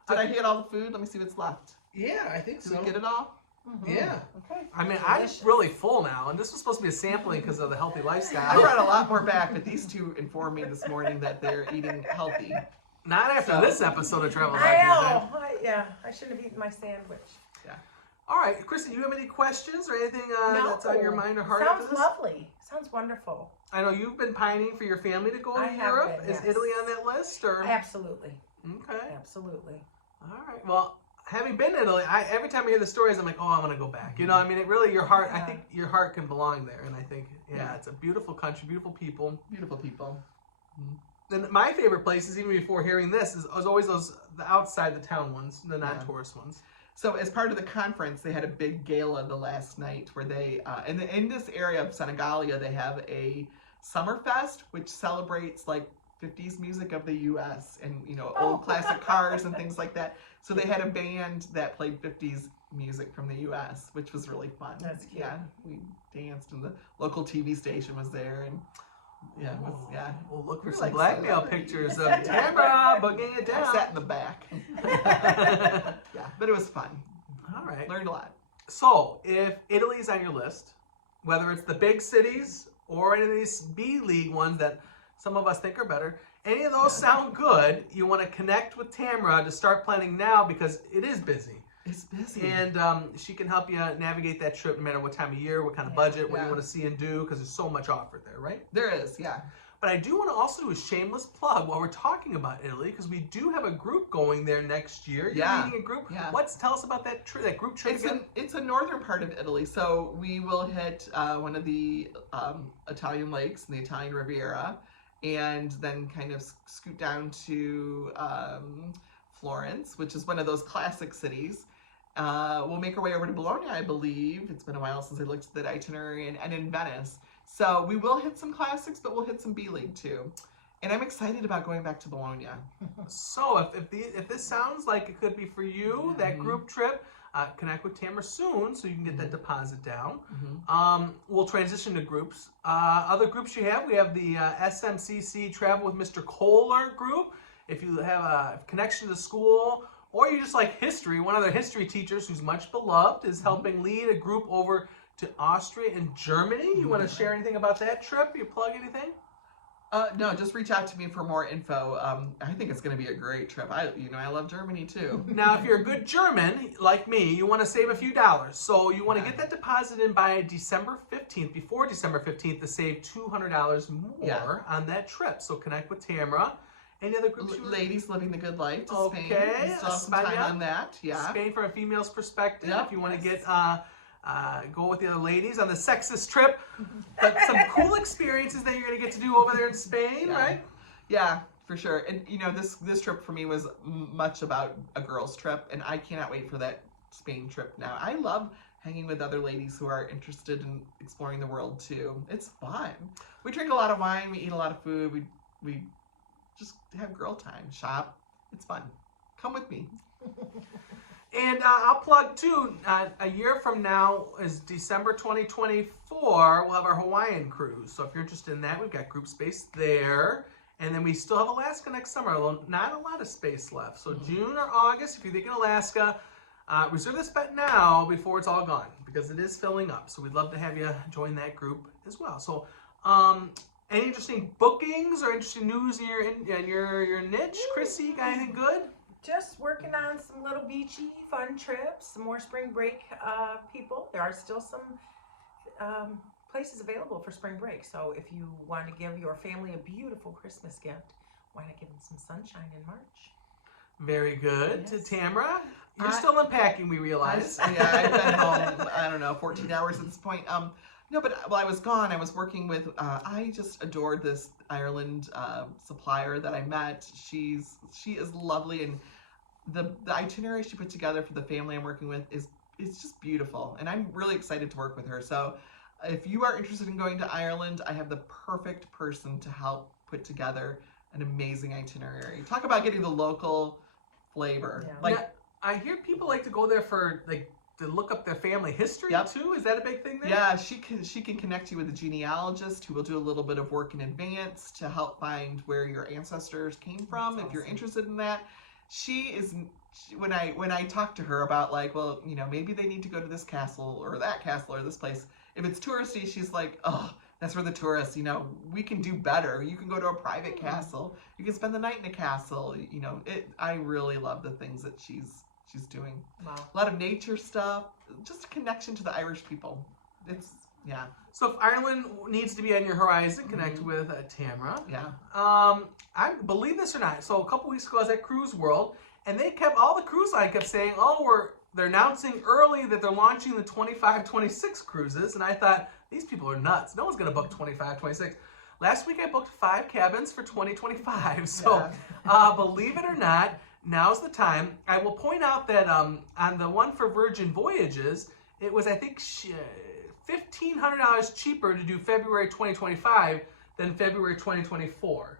Did I get all the food? Let me see what's left. Yeah, I think so. Did we get it all? Mm-hmm. Yeah. Okay. I mean, I'm really full now, and this was supposed to be a sampling because of the healthy I lifestyle. brought a lot more back, but these two informed me this morning that they're eating healthy. Not after this episode of Travel I Hack. know. I shouldn't have eaten my sandwich. Yeah. All right, Kristen, do you have any questions or anything that's on your mind or heart? Sounds lovely. Sounds wonderful. I know you've been pining for your family to go to I have Europe. been, Is yes. Italy on that list? Or Absolutely. Okay. Absolutely. All right. Well, having been to Italy, every time I hear the stories, I'm like, oh, I want to go back. I mean, it really, your heart, I think your heart can belong there. And I think, it's a beautiful country, beautiful people. Beautiful people. And my favorite places, even before hearing this, is always the outside the town ones, the non-tourist ones. So as part of the conference, they had a big gala the last night where they, in this area of Senegalia, they have a summer fest, which celebrates like 50s music of the U.S. and, old classic cars and things like that. So they had a band that played 50s music from the U.S., which was really fun. That's cute. Yeah, we danced and the local TV station was there. And Yeah, it was, yeah. We'll look for We're some like blackmail so- pictures of Tamara booking it I down. sat in the back. Yeah, but it was fun. All right. Learned a lot. So, if Italy's on your list, whether it's the big cities or any of these B League ones that some of us think are better, any of those sound good, you want to connect with Tamara to start planning now because it is busy. It's busy. And she can help you navigate that trip no matter what time of year, what kind of budget, what you want to see and do, because there's so much offered there, right? There is, yeah. But I do want to also do a shameless plug while we're talking about Italy, because we do have a group going there next year. You're leading a group. Yeah. Tell us about that trip, that group trip again. It's a northern part of Italy, so we will hit one of the Italian lakes in the Italian Riviera, and then kind of scoot down to Florence, which is one of those classic cities. We'll make our way over to Bologna, I believe. It's been a while since I looked at the itinerary, and in Venice. So we will hit some classics, but we'll hit some B League too. And I'm excited about going back to Bologna. So if this sounds like it could be for you, that group trip, connect with Tamara soon so you can get that deposit down. We'll transition to groups. Other groups you have, we have the SMCC Travel with Mr. Kohler group. If you have a connection to school, or you just like history, one of their history teachers who's much beloved is helping lead a group over to Austria and Germany. You want to share anything about that trip? You plug anything? No, just reach out to me for more info. I think it's going to be a great trip. I love Germany too. Now, if you're a good German like me, you want to save a few dollars. So you want to get that deposit in by December 15th, before December 15th, to save $200 more on that trip. So connect with Tamara. Any other groups? Ladies living the good life to Spain. Okay, We still have some time on that. Yeah. Spain from a female's perspective. Yep. If you want to get go with the other ladies on the sexist trip, but some cool experiences that you're going to get to do over there in Spain, right? Yeah, for sure. And this trip for me was much about a girls' trip, and I cannot wait for that Spain trip now. I love hanging with other ladies who are interested in exploring the world too. It's fun. We drink a lot of wine. We eat a lot of food. We just have girl time, shop. It's fun. Come with me. And I'll plug too, a year from now is December 2024, we'll have our Hawaiian cruise. So if you're interested in that, we've got group space there. And then we still have Alaska next summer, although not a lot of space left. So June or August, if you're thinking Alaska, reserve this bet now before it's all gone, because it is filling up. So we'd love to have you join that group as well. So any interesting bookings or interesting news in your niche? Chrissy, got anything good? Just working on some little beachy fun trips, some more spring break people. There are still some places available for spring break. So if you want to give your family a beautiful Christmas gift, why not give them some sunshine in March? Very good. Yes. To Tamara, you're still unpacking, we realize. I've been home, I don't know, 14 hours at this point. No, but while I was gone, I was working with, I just adored this Ireland supplier that I met. She is lovely, and the itinerary she put together for the family I'm working with is just beautiful, and I'm really excited to work with her. So if you are interested in going to Ireland, I have the perfect person to help put together an amazing itinerary. Talk about getting the local flavor. Yeah. Like, I hear people like to go there for to look up their family history too. Is that a big thing there? Yeah, she can connect you with a genealogist who will do a little bit of work in advance to help find where your ancestors came from. That's if you're awesome. interested in that, when I talk to her about maybe they need to go to this castle or that castle or this place. If it's touristy, she's like, oh, that's for the tourists. We can do better. You can go to a private castle. You can spend the night in a castle. I really love the things that she's doing. Wow. A lot of nature stuff, just a connection to the Irish people. Yeah. So if Ireland needs to be on your horizon, connect with Tamara. Yeah. I believe this or not. So a couple weeks ago, I was at Cruise World, and all the cruise line kept saying, they're announcing early that they're launching the 25-26 cruises, and I thought, these people are nuts. No one's going to book 25-26. Last week, I booked 5 cabins for 2025. So believe it or not, now's the time. I will point out that on the one for Virgin Voyages, it was, I think, $1,500 cheaper to do February 2025 than February 2024.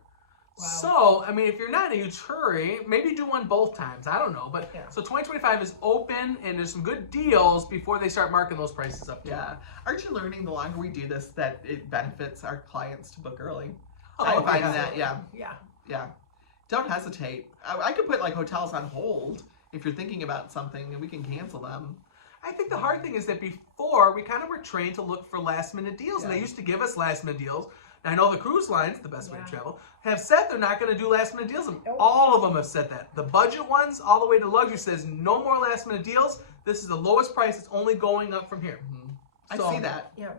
Wow. So, I mean, if you're not in a huge hurry, maybe do one both times. I don't know. But Yeah. so 2025 is open and there's some good deals before they start marking those prices up. Too. Yeah. Aren't you learning the longer we do this that it benefits our clients to book early? Oh, I find yeah. that, yeah. Yeah. Don't hesitate. I could put like hotels on hold if you're thinking about something and we can cancel them. I think the hard thing is that before we kind of were trained to look for last minute deals, and Yeah. they used to give us last minute deals. And I know the cruise lines, the best way Yeah. to travel, have said they're not going to do last minute deals. And Nope. all of them have said that. The budget ones, all the way to luxury, says no more last minute deals. This is the lowest price. It's only going up from here. I So, see that. Yeah.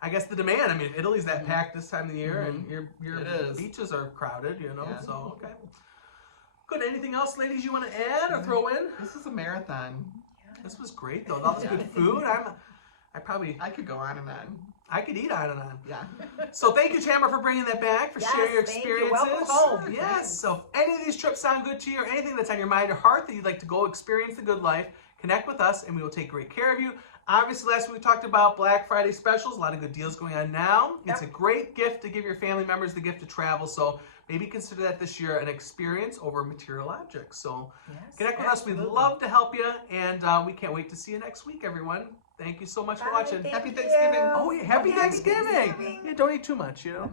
I guess the demand. I mean, Italy's that packed this time of the year, and your It is. beaches are crowded. You know, Yeah. so okay. Good. Anything else, ladies, you want to add or throw in? This is a marathon. This was great, though. All this good food. I could go on and on. I could eat on and on. Yeah. So thank you, Tamara, for bringing that back, for Yes, sharing your thank you. experiences. Welcome home. Yes. Thanks. So if any of these trips sound good to you, or anything that's on your mind or heart that you'd like to go experience the good life, connect with us, and we will take great care of you. Obviously, last week we talked about Black Friday specials. A lot of good deals going on now. Yep. It's a great gift to give your family members, the gift to travel. So maybe consider that this year an experience over material objects. So Yes, connect with us. We'd absolutely. love to help you, and we can't wait to see you next week, everyone. Thank you so much for Bye. watching. Thank Happy you. Thanksgiving. Oh, yeah, happy Happy Thanksgiving. Thanksgiving. Yeah, don't eat too much, you know.